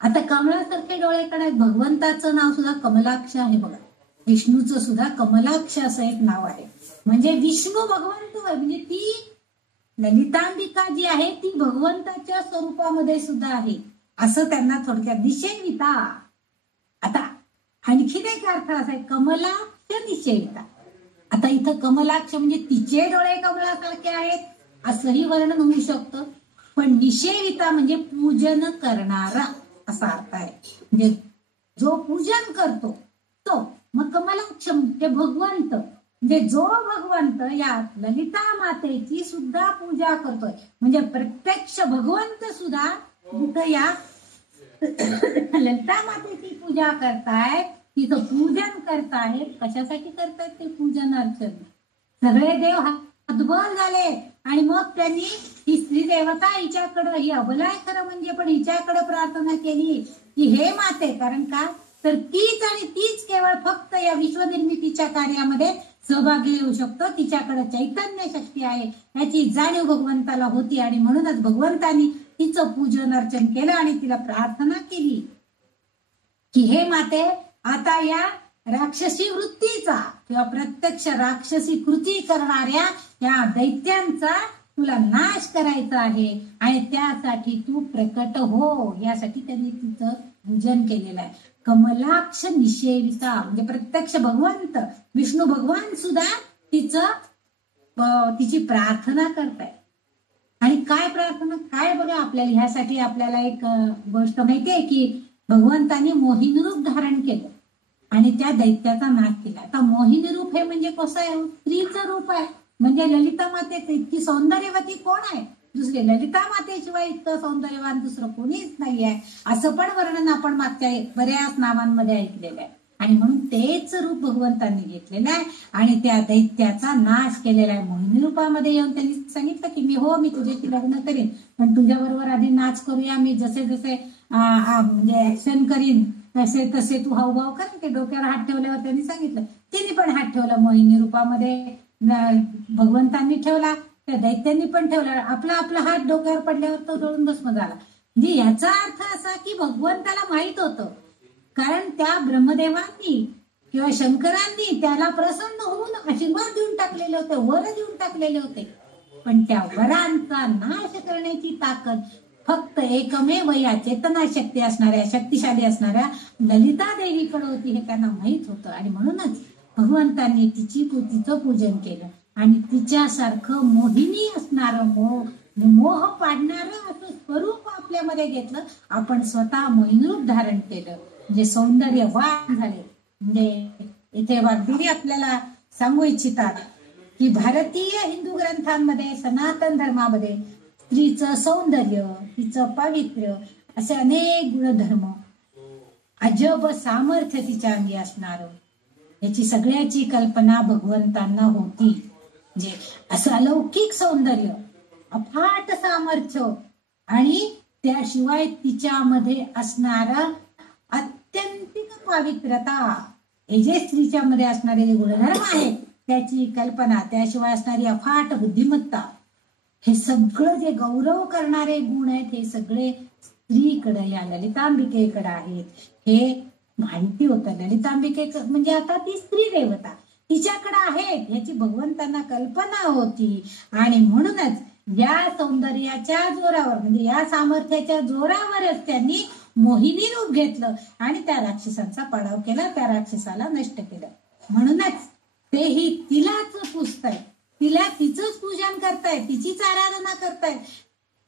आता कमळासारखे डोळे कडे भगवंताचं नाव सुद्धा कमलाक्ष आहे बघा. विष्णूचं सुद्धा कमलाक्ष असं एक नाव आहे. म्हणजे विष्णू भगवंत, म्हणजे ती ललितांबिका जी आहे ती भगवंताच्या स्वरूपामध्ये सुद्धा आहे, असं त्यांना थोडक्यात निषेविता. आता आणखीन एक अर्थ असा आहे, कमलाक्ष निषेविता. आता इथं कमलाक्ष म्हणजे तिचे डोळे कमलासारखे आहेत असंही वर्णन होऊ शकतं, पण निषेविता म्हणजे पूजन करणारा असा अर्थ आहे. म्हणजे जो पूजन करतो तो, मग कमलाक्ष म्हणजे भगवंत, म्हणजे जो भगवंत या ललिता मातेची सुद्धा पूजा करतोय, म्हणजे प्रत्यक्ष भगवंत सुद्धा जिथं या ललिता मातेची पूजा करतायत, तिथं पूजन करतायत. कशासाठी करतायत ते पूजन अर्चन? सगळे देव हतबल झाले आणि मग त्यांनी ही स्त्री देवता हिच्याकडे, ही अबला आहे खरं म्हणजे, पण हिच्याकडे प्रार्थना केली की हे माते, कारण का तर तीच आणि तीच केवळ फक्त या विश्वनिर्मितीच्या कार्यामध्ये सहभागी होऊ शकतो, तिच्याकडे चैतन्य शक्ती आहे याची जाणीव भगवंताला होती. आणि म्हणूनच भगवंतानी तिचं पूजन अर्चन केलं आणि तिला प्रार्थना केली की हे माते, आता या राक्षसी वृत्तीचा किंवा प्रत्यक्ष राक्षसी कृती करणाऱ्या या दैत्यांचा तुला नाश करायचा आहे आणि त्यासाठी तू प्रकट हो. यासाठी त्यांनी तिचं पूजन केलेलं आहे. कमलाक्ष निषेविता म्हणजे प्रत्यक्ष भगवंत विष्णू भगवान सुद्धा तिची प्रार्थना करताय. आणि काय प्रार्थना काय बघा, आपल्याला ह्यासाठी आपल्याला एक गोष्ट माहितीये की भगवंतानी मोहिनी रूप धारण केलं आणि त्या दैत्याचा नाश केला. आता मोहिनी रूप हे म्हणजे कसं आहे, स्त्रीचं रूप आहे. म्हणजे ललिता मातेचं इतकी सौंदर्यवती कोण आहे दुसरे, ललिता मातेशिवाय इतकं सौंदर्यवान दुसरं कोणीच नाही आहे, असं पण वर्णन आपण मागच्या बऱ्याच नावांमध्ये ऐकलेलं आहे. आणि म्हणून तेच रूप भगवंतांनी घेतलेलं आहे आणि त्या दैत्याचा नाश केलेला आहे. मोहिनी रूपामध्ये येऊन त्यांनी सांगितलं की मी तुझ्याशी लग्न करीन, पण तुझ्या बरोबर आधी नाच करूया, मी जसे जसे म्हणजे ऍक्शन करीन तसे तसे तू हावभाव कर. ते डोक्यावर हात ठेवल्यावर त्यांनी सांगितलं, तिने पण हात ठेवला मोहिनी रूपामध्ये, भगवंतांनी ठेवला, त्या दैत्यांनी पण ठेवला. आपला आपला हात डोक्यावर पडल्यावर तो जळून भस्म झाला. म्हणजे याचा अर्थ असा की भगवंताला माहित होतं, कारण त्या ब्रह्मदेवांनी किंवा शंकरांनी त्याला प्रसन्न होऊन आशीर्वाद देऊन टाकलेले होते, वर देऊन टाकलेले होते. पण त्या वरांचा नाश करण्याची ताकद फक्त एकमेव या चेतना शक्ती असणाऱ्या, शक्तिशाली असणाऱ्या ललिता देवीकडे होती हे त्यांना माहित होतं. आणि म्हणूनच भगवंतांनी तिचं पूजन केलं आणि तिच्यासारखं मोहिनी असणारं मोह पाडणारं असं स्वरूप आपल्यामध्ये घेतलं. आपण स्वतः मोहिनी रूप धारण केलं म्हणजे सौंदर्यवान झाले. म्हणजे इथे वाग्देवी आपल्याला सांगू इच्छितात की भारतीय हिंदू ग्रंथांमध्ये, सनातन धर्मामध्ये स्त्रीचं सौंदर्य, तिचं पावित्र्य असे अनेक गुणधर्म, अजब सामर्थ्य तिच्या अंगी असणार, याची सगळ्याची कल्पना भगवंतांना होती. म्हणजे असं अलौकिक सौंदर्य, अफाट सामर्थ्य आणि त्याशिवाय तिच्यामध्ये असणारा अत्यंतिक पावित्र्यता, हे जे स्त्रीच्या मध्ये असणारे जे गुणधर्म आहेत त्याची कल्पना, त्याशिवाय असणारी अफाट बुद्धिमत्ता, हे सगळं जे गौरव करणारे गुण आहेत हे सगळे स्त्रीकडे, या ललितांबिकेकडे आहेत. हे माहिती होतं. ललितांबिकेचं म्हणजे आता ती स्त्री देवता तिच्याकडे आहेत याची भगवंतांना कल्पना होती. आणि म्हणूनच या सौंदर्याच्या जोरावर म्हणजे या सामर्थ्याच्या जोरावरच त्यांनी मोहिनी रूप घेतलं आणि त्या राक्षसांचा पाडाव केला, त्या राक्षसाला नष्ट केलं. म्हणूनच तेही तिलाच पुजतायत, तिला तिचंच पूजन करतायत, तिचीच आराधना करतायत.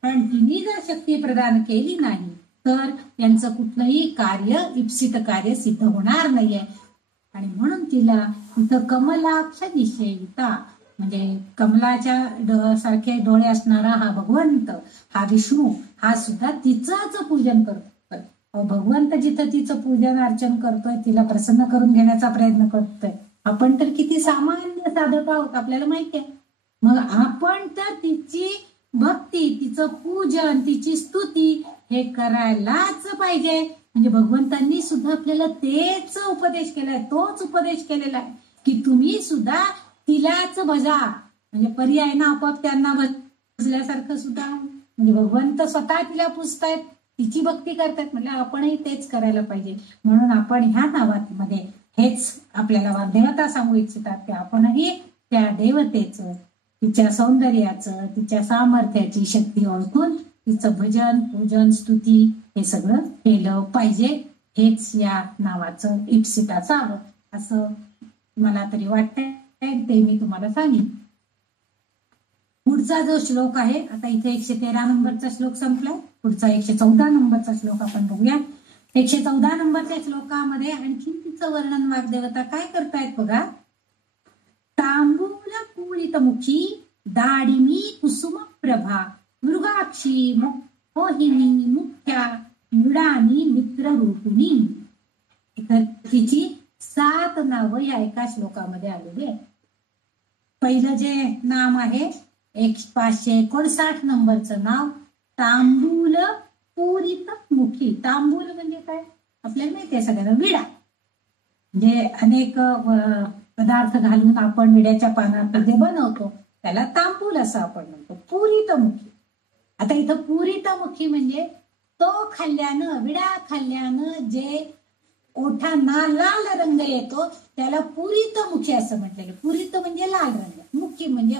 पण तिने जर शक्ती प्रदान केली नाही तर यांचं कुठलंही कार्य, इप्सित कार्य सिद्ध होणार नाहीये. आणि म्हणून तिला तिथं कमलाक्ष निषेविता म्हणजे कमलाच्या सारखे डोळे असणारा हा भगवंत, हा विष्णू, हा सुद्धा तिचंच पूजन करतोय. भगवंत जिथं तिचं पूजन अर्चन करतोय, तिला प्रसन्न करून घेण्याचा प्रयत्न करतोय. आपण तर किती सामान्य साधक आहोत आपल्याला माहिती आहे. मग आपण तर तिची भक्ती, तिचं पूजन, तिची स्तुती हे करायलाच पाहिजे. म्हणजे भगवंतांनी सुद्धा आपल्याला तेच उपदेश केलाय, तोच उपदेश केलेला आहे की तुम्ही सुद्धा तिलाच भजा. म्हणजे पर्याय ना आपोआप त्यांना भजल्यासारखं सुद्धा. म्हणजे भगवंत स्वतः तिला पूजतायत, तिची भक्ती करतायत, म्हणजे आपणही तेच करायला पाहिजे. म्हणून आपण ह्या नावामध्ये हेच आपल्याला वाग्देवता सांगू इच्छितात की आपणही त्या देवतेचं, तिच्या सौंदर्याचं, तिच्या सामर्थ्याची शक्ती ओळखून तिचं भजन, पूजन, स्तुती हे सगळं केलं पाहिजे. हेच या नावाचं इप्सित असावं असं मला तरी वाटतंय, ते मी तुम्हाला सांगेन. पुढचा जो श्लोक आहे, आता इथे 113 नंबरचा श्लोक संपलाय, पुढचा 114 नंबरचा श्लोक आपण बघूया. 114 नंबरच्या श्लोकामध्ये आणखी तिचं वर्णन वाग्देवता काय करतायत बघा. तांबूल पूरित मुखी दाडिमी कुसुम प्रभा मृगाक्षी मोहिनी मुख्या मृडानी मित्र रूपिणी. तर तिची 7 नावं या एका श्लोकामध्ये आलेली आहे. पहिलं जे नाम आहे 559 नंबरचं नाव तांबूल पूरित मुखी. तांबूल म्हणजे काय आपल्याला माहिती आहे सगळ्यांना, विडा. म्हणजे अनेक पदार्थ घालून आपण विड्याच्या पानामध्ये बनवतो, त्याला तांबूल असं आपण म्हणतो. पूरितमुखी. आता इथं पूरितमुखी म्हणजे तो खाल्ल्यानं, विडा खाल्ल्यानं जे ओठांना लाल रंग येतो त्याला पूरितमुखी असं म्हटलेलं. पूरित म्हणजे लाल रंग, मुखी म्हणजे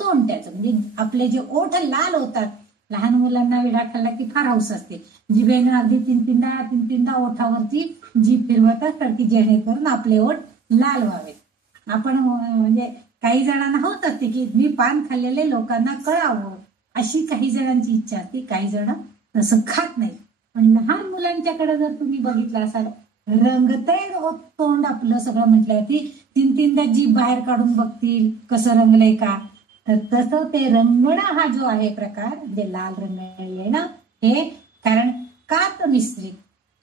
तोंड त्याचं, म्हणजे आपले जे ओठ लाल होतात. लहान मुलांना विडा खाल्ला की फार हौस असते, जिभेनं अगदी तीन तीनदा ओठावरती जीभ फिरवत असतात की जेणेकरून आपले ओठ लाल व्हावेत. आपण म्हणजे काही जणांना होत असते की मी पान खाल्लेले लोकांना कळावं, अशी काही जणांची इच्छा असते. काही जण तसं खात नाही. पण लहान मुलांच्याकडे जर तुम्ही बघितलं असाल, रंगतय तोंड आपलं सगळं म्हटलं ती तीनदा जीभ बाहेर काढून बघतील कसं रंगलंय का. तर तसं ते रंगणं हा जो आहे प्रकार, म्हणजे लाल रंग येणं, हे कारण कात मिश्रित,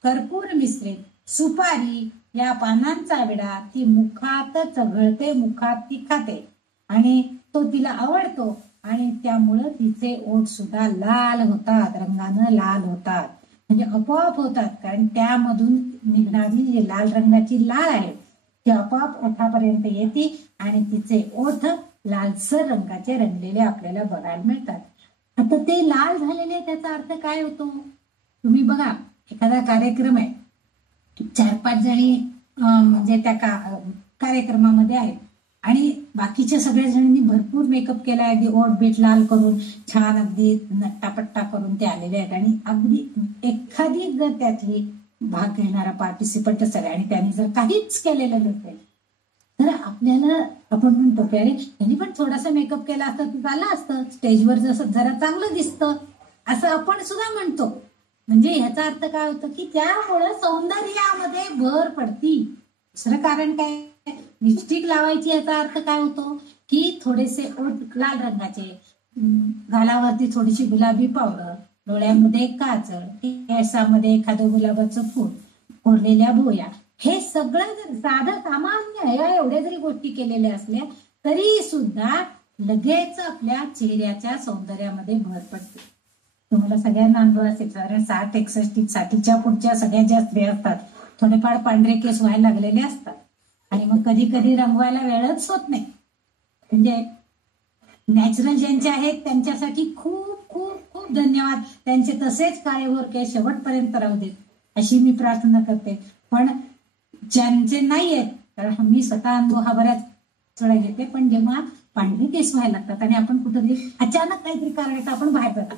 कर्पूर मिश्रित सुपारी या पानांचा विडा ती मुखात चघळते, मुखात ती खाते आणि तो तिला आवडतो आणि त्यामुळं तिचे ओठ सुद्धा लाल होतात, रंगानं लाल होतात, म्हणजे आपोआप होतात. कारण त्यामधून निघणारी जी लाल रंगाची लाळ आहे ती आपोआप ओठापर्यंत येते आणि तिचे ओठ लालसर रंगाचे रंगलेले आपल्याला बघायला मिळतात. आता ते लाल झालेले त्याचा अर्थ काय होतो तुम्ही बघा. एखादा कार्यक्रम आहे, 4-5 जणी म्हणजे त्या कार्यक्रमामध्ये आहेत आणि बाकीच्या सगळ्या जणांनी भरपूर मेकअप केलाय, अगदी ओठ बीट लाल करून छान अगदी नट्टापट्टा करून ते आलेले आहेत आणि अगदी एखादी जर त्यातली भाग घेणारा पार्टिसिपंट असेल आणि त्यांनी जर काहीच केलेलं नसेल तर आपल्याला आपण म्हणतो की अरे त्यांनी पण थोडासा मेकअप केला असता तर झालं असतं, स्टेजवर जसं जरा चांगलं दिसतं असं आपण सुद्धा म्हणतो. म्हणजे ह्याचा अर्थ काय होतं की त्यामुळे सौंदर्यामध्ये भर पडती. दुसरं कारण काय, लिपस्टिक लावायची याचा अर्थ काय होतो की थोडेसे ओठ लाल रंगाचे, गालावरती थोडीशी गुलाबी पावडर, डोळ्यामध्ये काजळ, केसामध्ये एखादं गुलाबाचं फूल, कोरलेल्या भोया, हे सगळं साधं सामान्य एवढ्या जरी गोष्टी केलेल्या असल्या तरी सुद्धा लगेच आपल्या चेहऱ्याच्या सौंदर्यामध्ये भर पडते. तुम्हाला सगळ्यांना अनुभव असेल, साधारण 60-61 पुढच्या सगळ्या ज्या स्त्रिया असतात थोडेफार पांढरे केस व्हायला लागलेले असतात आणि मग कधी कधी रंगवायला वेळच होत नाही. म्हणजे नॅचरल ज्यांचे आहेत त्यांच्यासाठी खूप खूप खूप धन्यवाद, त्यांचे तसेच काळेभोर केस शेवटपर्यंत राहू देत अशी मी प्रार्थना करते. पण ज्यांचे नाही आहेत, कारण मी स्वतः अनुभव हा बऱ्याच वेळा घेते, पण जेव्हा पांढरे केस व्हायला लागतात आणि आपण कुठेतरी अचानक काहीतरी कारण आपण बाहेर जातो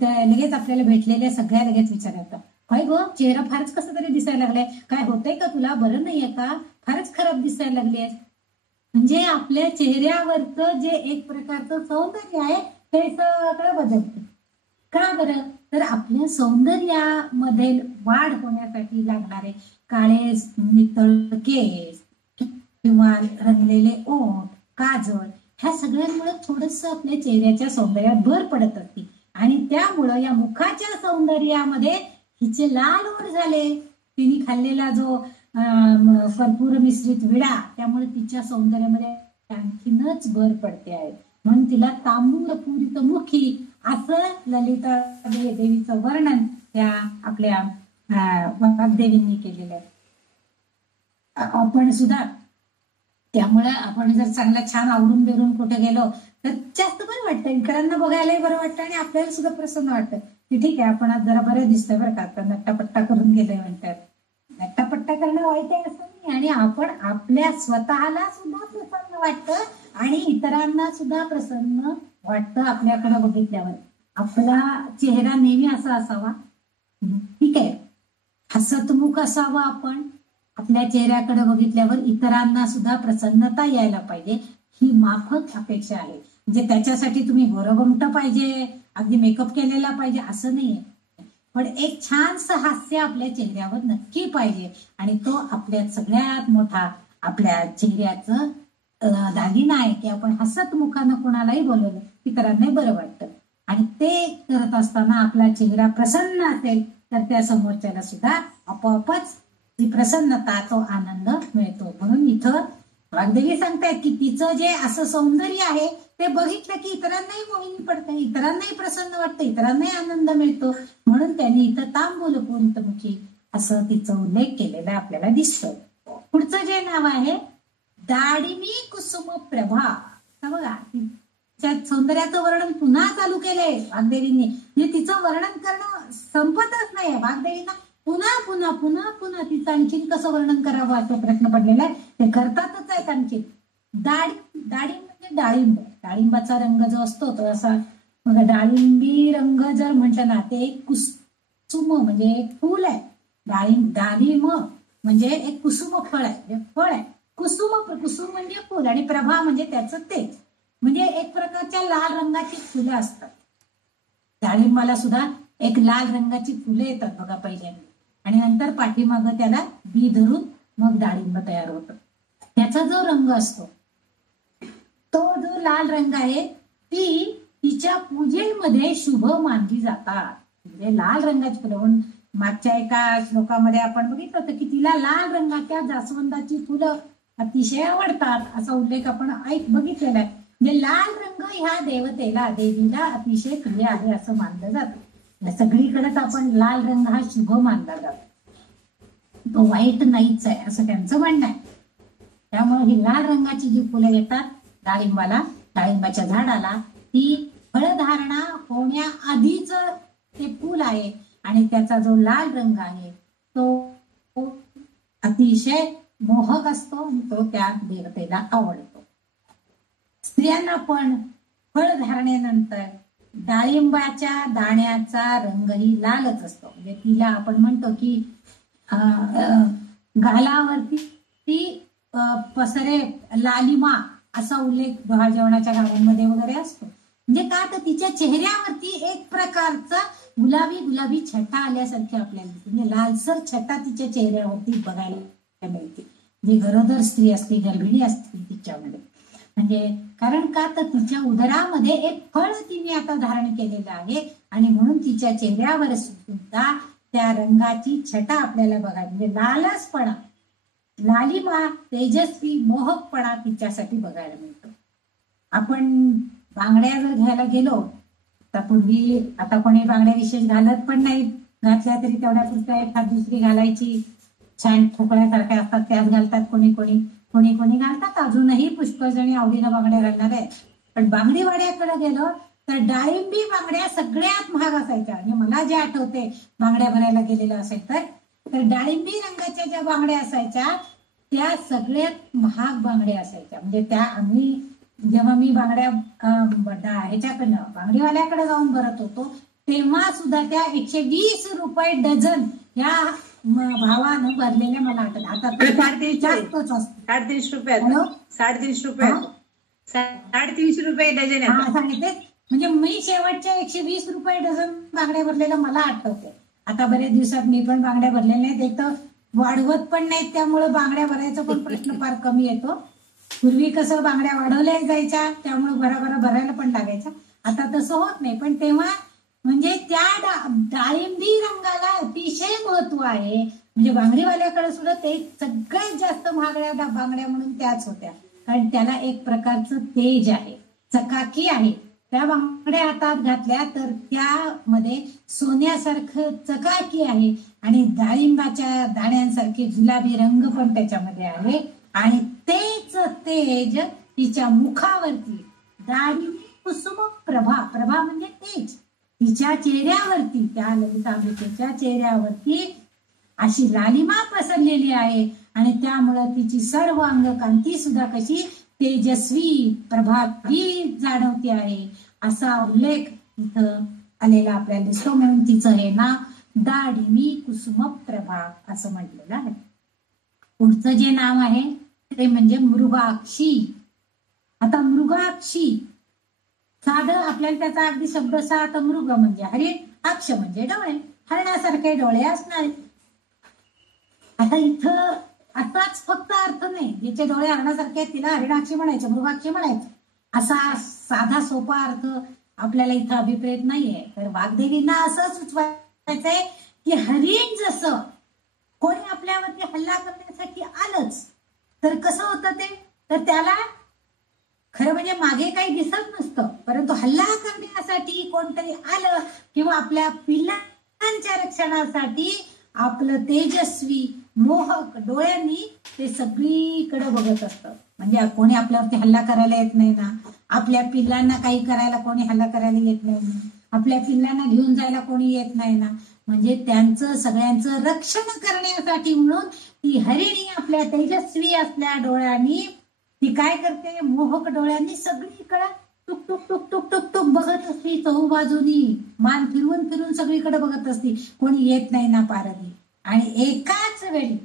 तर लगेच आपल्याला भेटलेल्या सगळ्या लगेच विचारतात, काय गो चेहरा फारच कसं तरी दिसायला लागलाय, काय होतंय का तुला, बरं नाहीये का, फारच खराब दिसायला लागली. म्हणजे आपल्या चेहऱ्यावरचं जे एक प्रकारचं सौंदर्य आहे ते सगळं बदलतं. का बरं, तर आपल्या सौंदर्यामध्ये वाढ होण्यासाठी लागणारे काळे नितळ केस किंवा रंगलेले ओठ, काजळ, ह्या सगळ्यांमुळे थोडस आपल्या चेहऱ्याच्या सौंदर्यात भर पडत असते आणि त्यामुळं या मुखाच्या सौंदर्यामध्ये हिचे लाल ओठ झाले, तिने खाल्लेला जो कर्पूर मिश्रित विडा, त्यामुळे तिच्या सौंदर्यामध्ये आणखीनच भर पडते आहे. म्हणून तिला तांबूल पूरित मुखी असं ललिता देवीचं वर्णन त्या आपल्या वाग्देवींनी केलेलं आहे. आपण सुद्धा त्यामुळे आपण जर चांगला छान आवरून बिरून कुठे गेलो तर जास्त बरं वाटतं, इतरांना बघायलाही बरं वाटतं आणि आपल्याला सुद्धा प्रसन्न वाटतं की ठीक आहे आपण आज जरा बरं दिसतंय बरं का, आता नट्टापट्टा करून गेलोय म्हणतात. नट्टापट्टा करणं वाईट आहे असं नाही, आणि आपण आपल्या स्वतःला सुद्धा प्रसन्न वाटतं आणि इतरांना सुद्धा प्रसन्न वाटतं आपल्याकडे बघितल्यावर. आपला चेहरा नेहमी असा असावा, ठीक आहे, हसतमुख असावं आपण, आपल्या चेहऱ्याकडे बघितल्यावर इतरांना सुद्धा प्रसन्नता यायला पाहिजे, ही माफक अपेक्षा आहे. म्हणजे त्याच्यासाठी तुम्ही गोरगमट पाहिजे, अगदी मेकअप केलेला पाहिजे असं नाहीये, पण एक छानसं हास्य आपल्या चेहऱ्यावर नक्की पाहिजे आणि तो आपल्या सगळ्यात मोठा आपल्या चेहऱ्याचं दागिना आहे की आपण हसत मुखानं कोणालाही बोलवलं इतरांनाही बरं वाटतं आणि ते करत असताना आपला चेहरा प्रसन्न असेल तर त्या समोरच्याला सुद्धा आपोआपच ती प्रसन्नता, तो आनंद मिळतो. म्हणून इथं वाग्देवी सांगतायत की तिचं जे असं सौंदर्य आहे ते बघितलं की इतरांनाही मोहिनी पडते, इतरांनाही प्रसन्न वाटतं, इतरांनाही आनंद मिळतो. म्हणून त्यांनी इथं तांबूल कुंतमुखी असं तिचा उल्लेख केलेला आपल्याला दिसतो. पुढचं जे नाव आहे दाडिमी कुसुम प्रभा. बघा तिच्या सौंदर्याचं वर्णन पुन्हा चालू केलंय वाग्देवींनी. म्हणजे तिचं वर्णन करणं संपतच नाही. वाग्देवींना पुन्हा पुन्हा पुन्हा पुन्हा तिचं आणखीन कसं वर्णन करावं असा प्रश्न पडलेला आहे. ते करतातच आहेत आणखीन. डाळिंब म्हणजे डाळिंब, डाळिंबाचा रंग जो असतो तो असा बघा डाळिंबी रंग जर म्हटलं ना ते एक कुसुम म्हणजे एक फूल आहे. डाळिंब म्हणजे एक कुसुम फळ आहे, फळ आहे. कुसुम म्हणजे फुल आणि प्रभा म्हणजे त्याचं तेज. म्हणजे एक प्रकारच्या लाल रंगाची फुलं असतात. डाळिंबाला सुद्धा एक लाल रंगाची फुले येतात बघा पहिल्यांदा, आणि नंतर पाठीमागं त्याला बी धरून मग डाळिंब तयार होतं. त्याचा जो रंग असतो तो जो लाल रंग आहे ती तिच्या पूजेमध्ये शुभ मानली जातात. म्हणजे लाल रंगाची फुलं. मागच्या एका श्लोकामध्ये आपण बघितलं होतं की तिला लाल रंगाच्या जास्वंदाची फुलं अतिशय आवडतात असा उल्लेख आपण बघितलेला आहे. म्हणजे लाल रंग ह्या देवतेला देवीला अतिशय प्रिय आहे असं मानलं जातं. सगळीकडेच आपण लाल रंग हा शुभ मानला जातो, तो वाईट नाहीच आहे असं त्यांचं म्हणणं आहे. त्यामुळे ही लाल रंगाची जी फुलं येतात डाळिंबाला, डाळिंबाच्या झाडाला, ती फळधारणा होण्याआधीच ते फूल आहे आणि त्याचा जो लाल रंग आहे तो अतिशय मोहक असतो आणि तो त्या देवतेला आवडतो. स्त्रियांना पण फळधारणेनंतर डाळिंबाच्या दाण्याचा रंगही लालच असतो. म्हणजे तिला आपण म्हणतो की गालावरती ती पसरे लालिमा असा उल्लेख डोहाळ जेवणाच्या गाण्यांमध्ये वगैरे असतो. म्हणजे का तर तिच्या चेहऱ्यावरती एक प्रकारचा गुलाबी छटा आल्यासारखी आपल्याला दिसते. म्हणजे लालसर छटा तिच्या चेहऱ्यावरती बघायला मिळते. जी गरोदर स्त्री असते, गर्भिणी असते तिच्यामध्ये. म्हणजे कारण का तर तिच्या उदरामध्ये एक फळ तिने आता धारण केलेलं आहे आणि म्हणून तिच्या चेहऱ्यावर सुद्धा त्या रंगाची छटा आपल्याला बघायला म्हणजे लालसपणा, लालिमा, तेजस्वी, मोहकपणा तिच्यासाठी बघायला मिळतो. आपण बांगड्या जर घ्यायला गेलो तर पूर्वी, आता कोणी बांगड्या विशेष घालत पण नाही, घातल्या तरी तेवढ्या पुरत्या एखाद दुसरी घालायची, छान ठोकळ्यासारख्या असतात त्याच घालतात कोणी घालतात. अजूनही पुष्कळ जणी आवडीनं बांगड्या घालणार आहेत. पण बांगडीवाड्याकडे गेलो तर डाळिंबी बांगड्या सगळ्यात महाग असायच्या. म्हणजे मला जे आठवते बांगड्या भरायला गेलेलं असेल तर डाळिंबी रंगाच्या ज्या बांगड्या असायच्या त्या सगळ्यात महाग बांगड्या असायच्या. म्हणजे त्या आम्ही जेव्हा मी बांगड्या ह्याच्याकडनं बांगडीवाल्याकडे जाऊन भरत होतो तेव्हा सुद्धा त्या 120 रुपये डझन या भावानं भरलेल्या मला आठवत. आता 350 रुपये 350 रुपये डझन. सांगितले म्हणजे मी शेवटच्या 120 रुपये डझन बांगड्या भरलेल्या मला आठवते. आता बरेच दिवसात मी पण बांगड्या भरलेल्या नाहीत, एक तर वाढवत पण नाहीत, त्यामुळे बांगड्या भरायचा पण प्रश्न फार कमी येतो. पूर्वी कसं बांगड्या वाढवल्या जायच्या त्यामुळे भराभरा भरायला पण लागायच्या. आता तसं होत नाही. पण तेव्हा म्हणजे त्या डाळिंबी रंगाला अतिशय महत्व आहे. म्हणजे बांगडीवाल्याकडे सुद्धा ते सगळ्यात जास्त महागड्या बांगड्या म्हणून त्याच होत्या, कारण त्याला एक प्रकारचं तेज आहे, चकाकी आहे. त्या बांगड्या हातात घातल्या तर त्यामध्ये सोन्यासारखं चकाकी आहे आणि डाळिंबाच्या दाण्यांसारखे गुलाबी रंग पण त्याच्यामध्ये आहे. आणि तेच तेज तिच्या मुखावरती डाळिंबी कुसुम प्रभा, प्रभा म्हणजे तेज, तिच्या चेहऱ्यावरती, त्या ललितांबिकेच्या चेहऱ्यावरती अशी लालिमा पसरलेली आहे. आणि त्यामुळं तिची सर्व अंगकांती सुद्धा कशी तेजस्वी प्रभावी जाणवते आहे असा उल्लेख इथं आलेला आपल्याला दिसतो. म्हणून तिचं हे नाव दाडिमी कुसुम प्रभा असं म्हटलेलं आहे. पुढचं जे नाव आहे ते म्हणजे मृगाक्षी. आता मृगाक्षी साधं आपल्याला त्याचा अगदी शब्द सात, मृग म्हणजे हरिण, अक्ष म्हणजे डोळे, हरणासारखे डोळे असणारे. आता इथं आताच फक्त अर्थ नाही, ज्याचे डोळे हरणासारखे तिला हरिणाक्षी म्हणायचे, मृगाक्षी म्हणायचं असा साधा सोपा अर्थ आपल्याला इथं अभिप्रेत नाहीये. तर वाग्देवींना असं सुचवायचंय की हरिण जसं कोणी आपल्यावरती हल्ला करण्यासाठी आलंच तर कसं होतं ते तर त्याला खरं म्हणजे मागे काही दिसत नसतं, परंतु हल्ला करण्यासाठी कोणतरी आलं किंवा आपल्या पिल्लांच्या रक्षणासाठी आपलं तेजस्वी मोहक डोळ्यांनी ते सगळीकडे बघत असतं. म्हणजे कोणी आपल्यावरती हल्ला करायला येत नाही ना, आपल्या पिल्लांना काही करायला कोणी हल्ला करायला येत नाही ना, आपल्या पिल्लांना घेऊन जायला कोणी येत नाही ना. म्हणजे त्यांचं सगळ्यांचं रक्षण करण्यासाठी म्हणून ती हरिणी आपल्या तेजस्वी असल्या डोळ्यांनी ती काय करते, मोहक डोळ्यांनी सगळीकडे टुक टुक टुक टुक टुक टुक बघत असते, चहूबाजूनी मान फिरवून फिरून सगळीकडे बघत असते, कोणी येत नाही ना पारधी. आणि एकाच वेळी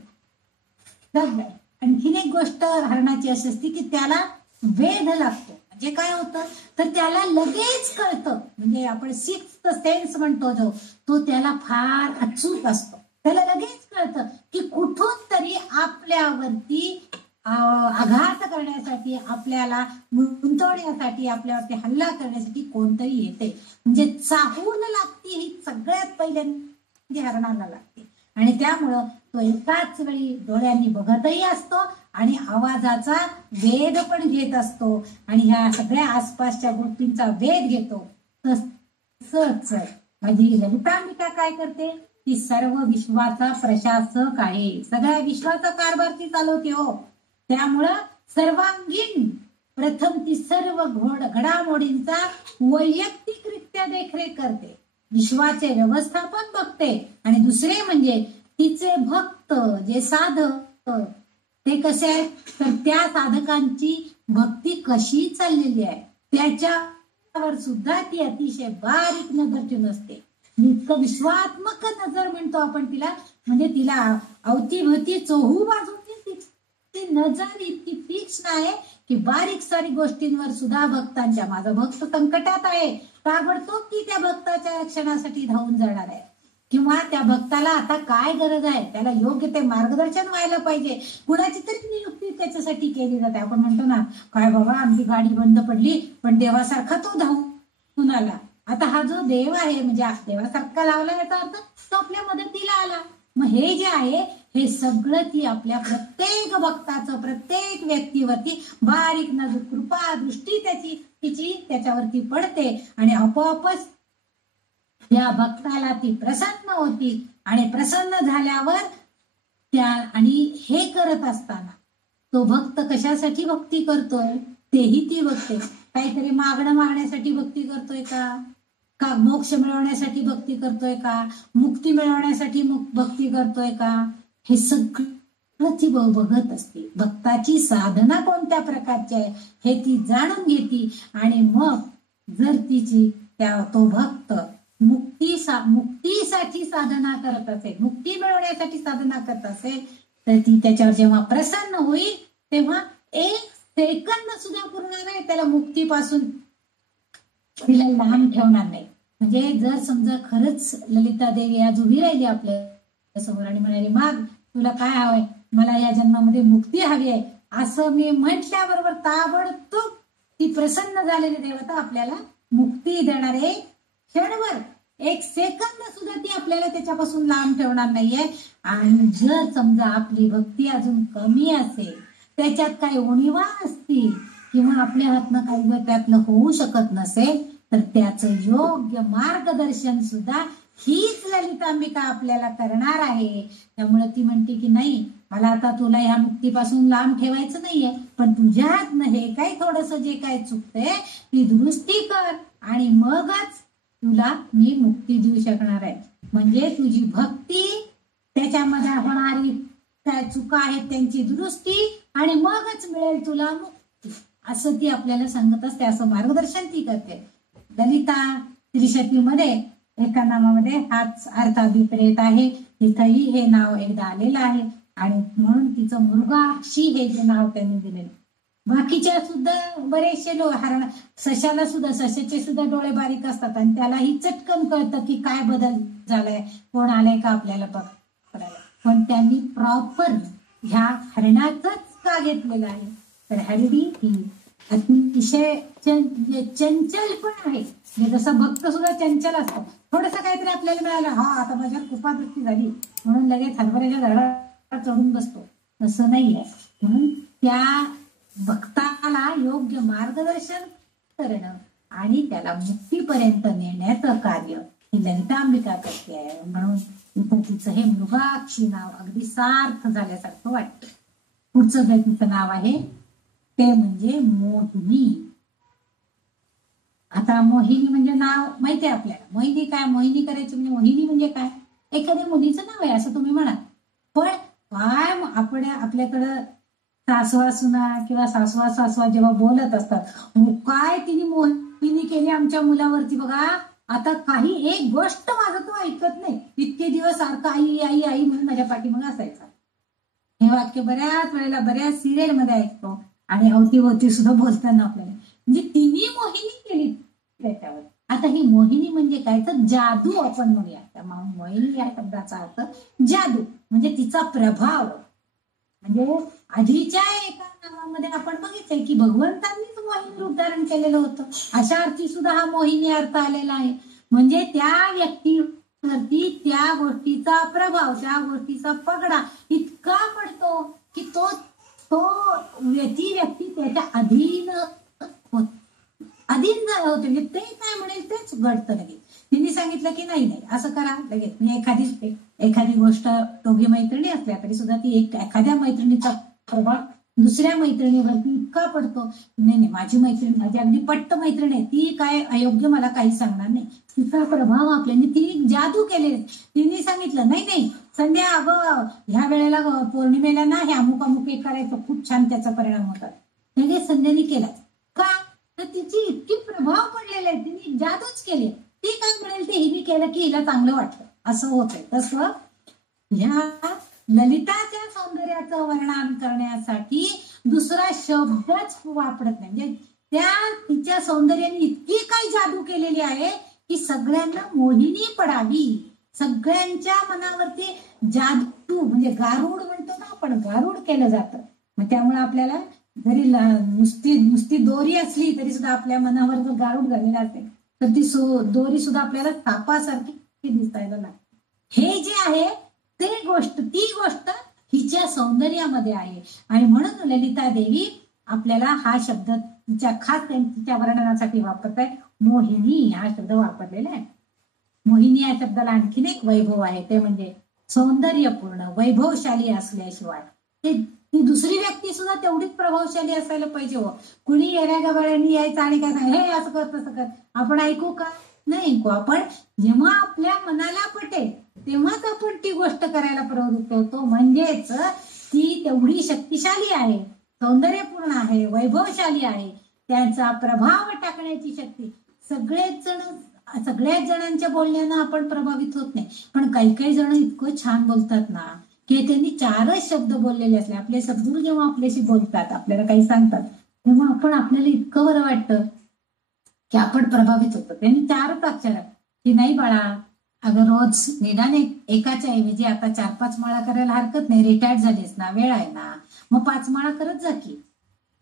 आणखीन एक गोष्ट हरणाची अशी असते की त्याला वेध लागतो. म्हणजे काय होतं तर त्याला लगेच कळतं, म्हणजे आपण सिक्स्थ सेन्स म्हणतो जो, तो त्याला फार अचूक असतो. त्याला लगेच कळतं की कुठून तरी आपल्यावरती आघात करण्यासाठी, आपल्याला गुंतवण्यासाठी, आपल्यावरती हल्ला करण्यासाठी कोणतरी येते. म्हणजे चाहूल लागते ही सगळ्यात पहिल्यांदा हरणाला लागते. आणि त्यामुळं तो एकाच वेळी डोळ्यांनी बघतही असतो आणि आवाजाचा वेध पण घेत असतो आणि ह्या सगळ्या आसपासच्या गोष्टींचा वेध घेतो. तसंच माझी ललितांबिका काय करते, ती सर्व विश्वाचा प्रशासक आहे, सगळ्या विश्वाचा कारभार ती चालवते हो. त्यामुळं सर्वांगीण प्रथम ती सर्व घडामोडींचा वैयक्तिकरित्या देखरेख करते, विश्वाचे व्यवस्थापन बघते. आणि दुसरे म्हणजे तिचे भक्त जे साधक ते कसे आहेत तर त्या साधकांची भक्ती कशी चाललेली आहे त्याच्यावर सुद्धा ती अतिशय बारीक नजर ठेवून असते. इतकं विश्वात्मक नजर म्हणतो आपण तिला, म्हणजे तिला अवतीभवती चहू बाजूंनी ती नजर इतकी तीक्ष्ण आहे की बारीक सारी गोष्टींवर सुद्धा भक्तांच्या, माझा भक्त संकटात आहे, ताबडतोब ती त्या भक्ताच्या रक्षणासाठी धावून जाणार आहे. किंवा त्या भक्ताला आता काय गरज आहे, त्याला योग्य ते मार्गदर्शन व्हायला पाहिजे, कुणाची तरी नियुक्ती त्याच्यासाठी केली जाते. आपण म्हणतो ना, काय बाबा आमची गाडी बंद पडली पण देवासारखा तो धावून आला. आता हा जो देव आहे म्हणजे देवासारखा लावला याचा अर्थ तो आपल्या मदतीला आला. मग हे जे आहे हे सगळं ती आपल्या प्रत्येक भक्ताचं, प्रत्येक व्यक्तीवरती बारीक नजर, कृपा दृष्टी तिची त्याच्यावरती पडते आणि आपोआपच या भक्ताला ती प्रसन्न होती. आणि प्रसन्न झाल्यावर त्या, आणि हे करत असताना तो भक्त कशासाठी भक्ती करतोय तेही ती बघते. काहीतरी मागण्यासाठी भक्ती करतोय का मोक्ष मिळवण्यासाठी भक्ती करतोय का, मुक्ती मिळवण्यासाठी भक्ती करतोय का, हे सगळं ती बघत असते. भक्ताची साधना कोणत्या प्रकारची आहे हे ती जाणून घेते. आणि मग जर तिची तो भक्त मुक्तीसाठी साधना करत असेल, मुक्ती मिळवण्यासाठी साधना करत असेल, तर ती त्याच्यावर जेव्हा प्रसन्न होईल तेव्हा एक सेकंद सुद्धा पुरणार नाही त्याला मुक्तीपासून तिला लहान ठेवणार नाही. म्हणजे जर समजा खरंच ललिता देवी आज उभी राहिली आपल्या समोर आणि म्हणाली, माग तुला काय हवंय, मला या जन्मामध्ये मुक्ती हवी आहे, असं मी म्हटल्याबरोबर ताबडतोब ती प्रसन्न झालेली देवता आपल्याला मुक्ती देणार आहे. क्षणभर एक सेकंद सुद्धा ती आपल्याला त्याच्यापासून लांब ठेवणार नाहीये. आणि जर समजा आपली भक्ती अजून कमी असेल, त्याच्यात काही उणिवा असतील किंवा आपल्या हातनं काही जर त्यातलं होऊ शकत नसेल, तर त्याचं योग्य मार्गदर्शन सुद्धा हीच ललितांबिका आपल्याला करणार आहे. त्यामुळे ती म्हणते की नाही, मला आता तुला ह्या मुक्तीपासून लांब ठेवायचं नाहीये, पण तुझ्या हातनं हे काही थोडस जे काय चुकतंय ती दुरुस्ती कर आणि मगच तुला मी मुक्ती देऊ शकणार आहे. म्हणजे तुझी भक्ती, त्याच्यामध्ये होणारी काय चुका आहेत त्यांची दुरुस्ती, आणि मगच मिळेल तुला मुक्ती, असं ती आपल्याला सांगत असते. असं मार्गदर्शन ती करते. ललिता त्रिशतीमध्ये एका नामामध्ये हाच अर्थाभिप्रेत आहे, तिथंही हे नाव एकदा आलेलं आहे आणि म्हणून तिचं मृगाक्षी हे जे नाव त्यांनी दिलेलं. बाकीच्या सुद्धा बरेचसे हरण, सशाला सुद्धा, सशाचे सुद्धा डोळे बारीक असतात आणि त्यालाही चटकन कळतं की काय बदल झालाय, कोण आलाय का आपल्याला पकडायला. पण त्यांनी प्रॉपर ह्या हरणाचंच का घेतलेलं आहे, तर हरणी ही अतिशय चंचल पण आहे. जसं भक्त सुद्धा चंचल असतो, थोडस काहीतरी आपल्याला मिळालं, हा आता माझ्यावर कृपादृष्टी झाली म्हणून लगेच हरभऱ्याच्या झाडावर चढून बसतो, तसं नाहीये. म्हणून त्या भक्ताला योग्य मार्गदर्शन करणं आणि त्याला मुक्तीपर्यंत नेण्याचं कार्य ही ललितांबिका करते आहे. म्हणून इथं तिचं हे मृगाक्षी नाव अगदी सार्थ झाल्यासारखं वाटतं. पुढचं जे तिचं नाव आहे ते म्हणजे मोहिनी. आता मोहिनी म्हणजे नाव माहिती आहे आपल्याला. मोहिनी काय, मोहिनी करायची म्हणजे मोहिनी म्हणजे काय, एखाद्या मुलीचं नाव आहे असं तुम्ही म्हणाल. पण काय आपल्याकडं सासवा सुना किंवा सासवा जेव्हा बोलत असतात, काय तिने मोहिनी केली आमच्या मुलावरती बघा. आता काही एक गोष्ट माझं तो ऐकत नाही. इतके दिवस सारखं आई आई आई म्हणून माझ्या पाठीमागे असायचा. हे वाक्य बऱ्याच वेळेला बऱ्याच सिरियल मध्ये ऐकतो आणि अवतीभोवती सुद्धा बोलताना आपल्याला. म्हणजे तिने मोहिनी केली त्याच्यावर. आता ही मोहिनी म्हणजे काय तर जादू आपण म्हणूया. मोहिनी या शब्दाचा अर्थ जादू म्हणजे तिचा प्रभाव. म्हणजे आधीच्या एका नावामध्ये आपण बघितलंय की भगवंतांनीच मोहिनी रूप धारण केलेलं होतं. अशा अर्थी सुद्धा हा मोहिनी अर्थ आलेला आहे. म्हणजे त्या व्यक्तीवरती त्या गोष्टीचा प्रभाव, त्या गोष्टीचा पगडा इतका पडतो की तो ती व्यक्ती त्याच्या अधीन झालं होतं. म्हणजे ते काय म्हणेल तेच घडतं लगेच. तिने सांगितलं की नाही असं करा लगेच. म्हणजे एखादी गोष्ट दोघी मैत्रिणी असल्या तरी सुद्धा ती एखाद्या मैत्रिणीचा प्रभाव दुसऱ्या मैत्रिणीवरती इतका पडतो. नाही माझी मैत्रीण माझी अगदी पट्ट मैत्रीण आहे, ती काय अयोग्य मला काही सांगणार नाही. तिचा प्रभाव आपल्याने ती जादू केले. तिने सांगितलं नाही संध्या अगं ह्या वेळेला पौर्णिमेला ना हे अमुक एक करायचं, खूप छान त्याचा परिणाम होतात. लगेच संध्याने केला. का तर तिची इतकी प्रभाव पडलेला आहे, तिने जादूच केले. ती काय म्हणेल ते हिने केलं की हिला चांगलं वाटलं असं होतंय. तसं ह्या ललिताच्या सौंदर्याचं वर्णन करण्यासाठी दुसरा शब्दच वापरत नाही. म्हणजे त्या तिच्या सौंदर्याने इतकी काही जादू केलेली आहे की सगळ्यांना मोहिनी पडावी. सगळ्यांच्या मनावरती जादू म्हणजे गारुड म्हणतो ना आपण, गारुड केलं जातं. मग त्यामुळे आपल्याला जरी नुसती दोरी असली तरी सुद्धा आपल्या मनावर जर गारुड झालेला असेल तर ती दोरी सुद्धा आपल्याला तापासारखी दिसायला लागते. हे जे आहे ती गोष्ट हिच्या सौंदर्यामध्ये आहे. आणि म्हणून ललिता देवी आपल्याला हा शब्द तिच्या खास तिच्या वर्णनासाठी वापरत आहे. मोहिनी हा शब्द वापरलेला आहे. मोहिनी या शब्दाला आणखीन एक वैभव आहे, ते म्हणजे सौंदर्यपूर्ण वैभवशाली असल्याशिवाय ती दुसरी व्यक्ती सुद्धा तेवढीच प्रभावशाली असायला पाहिजे. हो कुणी येण्या गबाळ्यांनी यायचं आणि काय हे असं कर तसं कर आपण ऐकू का? नाही ऐकू. आपण जेव्हा आपल्या मनाला पटेल तेव्हाच आपण ती गोष्ट करायला प्रवृत्त होतो. म्हणजेच ती तेवढी शक्तिशाली आहे, सौंदर्यपूर्ण आहे, वैभवशाली आहे. त्यांचा प्रभाव टाकण्याची शक्ती. सगळ्याच जणांच्या बोलण्यानं आपण प्रभावित होत नाही. पण काही जण इतकं छान बोलतात ना की त्यांनी 4च शब्द बोललेले असले. आपले सद्गुरू जेव्हा आपल्याशी बोलतात, आपल्याला काही सांगतात, तेव्हा आपल्याला इतकं बरं वाटतं की आपण प्रभावित होतो. त्यांनी 4च अक्षर की नाही बाळा, अगं रोज निदान एकाच्या ऐवजी आता 4-5 माळा करायला हरकत नाही. रिटायर्ड झालीस ना, वेळ आहे ना, मग 5 माळा करत जा की.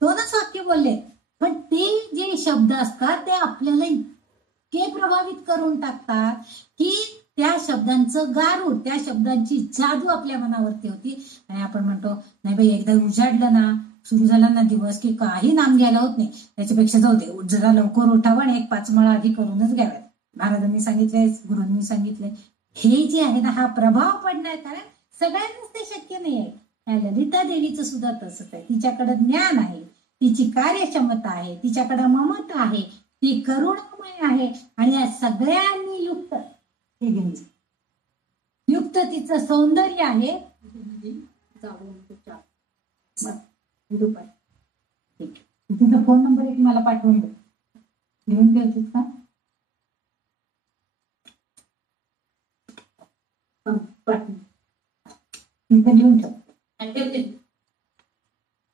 2च वाक्य बोलले, पण ते जे शब्द असतात ते आपल्याला इतके प्रभावित करून टाकतात की त्या शब्दांचं गारुड, त्या शब्दांची जादू आपल्या मनावरती होती. आणि आपण म्हणतो नाही बाई, एकदा उजाडलं ना, सुरू झाला ना दिवस की काही नाम घ्यायला होत नाही. त्याच्यापेक्षा जाऊ दे, जरा लवकर उठावं आणि 1-5 माळा आधी करूनच घ्याव्यात. महाराजांनी सांगितलंय, गुरूंनी सांगितलंय. हे जे आहे ना, हा प्रभाव पडणार, कारण सगळ्यांनाच ते शक्य नाही आहे. या ललिता देवीचं सुद्धा तसंच आहे. तिच्याकडे ज्ञान आहे, तिची कार्यक्षमता आहे, तिच्याकडे ममता आहे, ती करुणामय आहे आणि या सगळ्यांनी युक्त तिचं सौंदर्य आहे. तिचा फोन नंबर एक मला पाठवून दे, लिहून द्यायचीस का? तिचं लिहून ठेव.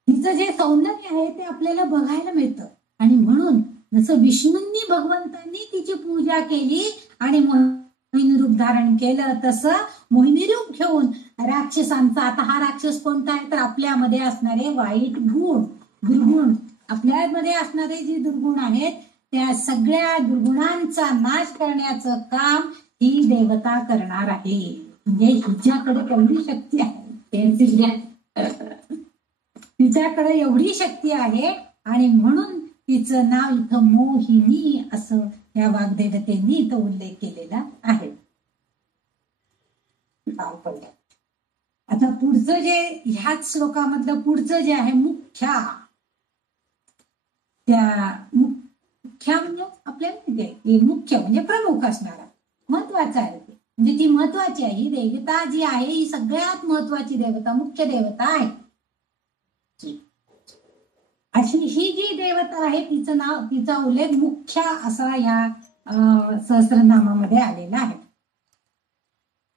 तिचं जे सौंदर्य आहे ते आपल्याला बघायला मिळतं. आणि म्हणून जसं विष्णूंनी भगवंतांनी तिची पूजा केली आणि मोहिनी रूप धारण केलं, तसं मोहिनी रूप घेऊन राक्षसांचा, आता हा राक्षस कोणता आहे तर आपल्यामध्ये असणारे वाईट गुण, दुर्गुण, आपल्यामध्ये असणारे जे दुर्गुण आहेत त्या सगळ्या दुर्गुणांचा नाश करण्याचं काम ही देवता करणार आहे. म्हणजे हिच्याकडे तेवढी शक्ती आहे. तिच्याकडे एवढी शक्ती आहे आणि म्हणून तिचं नाव इथं मोहिनी असं या वाग्देवतेंनी इथं उल्लेख केलेला आहे. आता पुढचं जे ह्याच श्लोकामधलं पुढचं जे आहे मुख्या, त्या मुख्या म्हणजे आपल्याला माहिती मुख्य म्हणजे प्रमुख असणारा महत्वाचा आहे ते, म्हणजे ती महत्वाची आहे. ही देवता जी आहे ही सगळ्यात महत्वाची देवता, मुख्य देवता आहे. अशी ही जी देवता आहे तिचं नाव, तिचा उल्लेख मुख्य असा या सहस्रनामामध्ये आलेला आहे.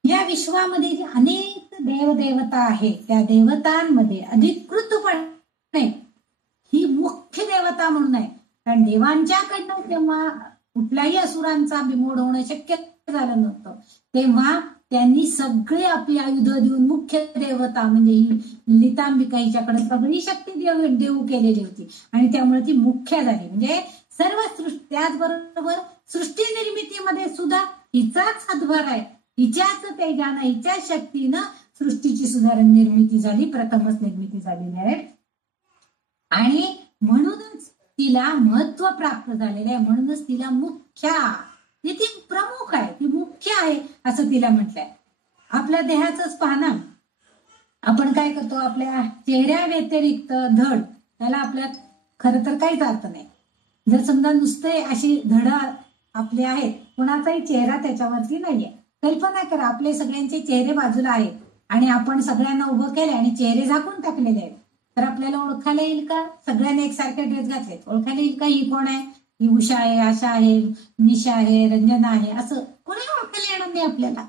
या विश्वामध्ये जे अनेक देवदेवता आहेत त्या देवतांमध्ये अधिकृतपणे ही मुख्य देवता म्हणून आहे. कारण देवांच्याकडनं जेव्हा कुठल्याही असुरांचा बिमोड होणं शक्य झालं नव्हतं तेव्हा त्यांनी सगळे आपली आयुध देऊन मुख्य देवता म्हणजे ही ललितांबिका हिच्याकडे सगळी शक्ती देऊ केलेली होती आणि त्यामुळे ती मुख्य झाली. म्हणजे सर्व सृष्टी, त्याचबरोबर सृष्टी निर्मितीमध्ये सुद्धा हिचाच हातभार आहे. हिच्याच तेजानं, हिच्याच शक्तीनं सृष्टीची सुधारण निर्मिती झाली, प्रथमच निर्मिती झालेली आहे आणि म्हणूनच तिला महत्व प्राप्त झालेलं आहे. म्हणूनच तिला मुख्या, ती प्रमुख आहे, ती मुख्य आहे असं तिला म्हटलंय. आपल्या देहाचंच पाहना, आपण काय करतो, आपल्या चेहऱ्या व्यतिरिक्त धड त्याला आपल्यात खरं तर काहीच अर्थ नाही. जर समजा नुसते अशी धड आपले आहेत, कोणाचाही चेहरा त्याच्यावरती नाहीये, कल्पना करा आपले सगळ्यांचे चेहरे बाजूला आहेत आणि आपण सगळ्यांना उभं केले आणि चेहरे झाकून टाकलेले आहेत, तर आपल्याला ओळखायला येईल का? सगळ्यांनी एकसारखे ड्रेस घातले, ओळखायला येईल का ही कोण आहे? ही उषा आहे, आशा आहे, निशा आहे, रंजना आहे, असं कोणी ओळखायला येणार नाही आपल्याला.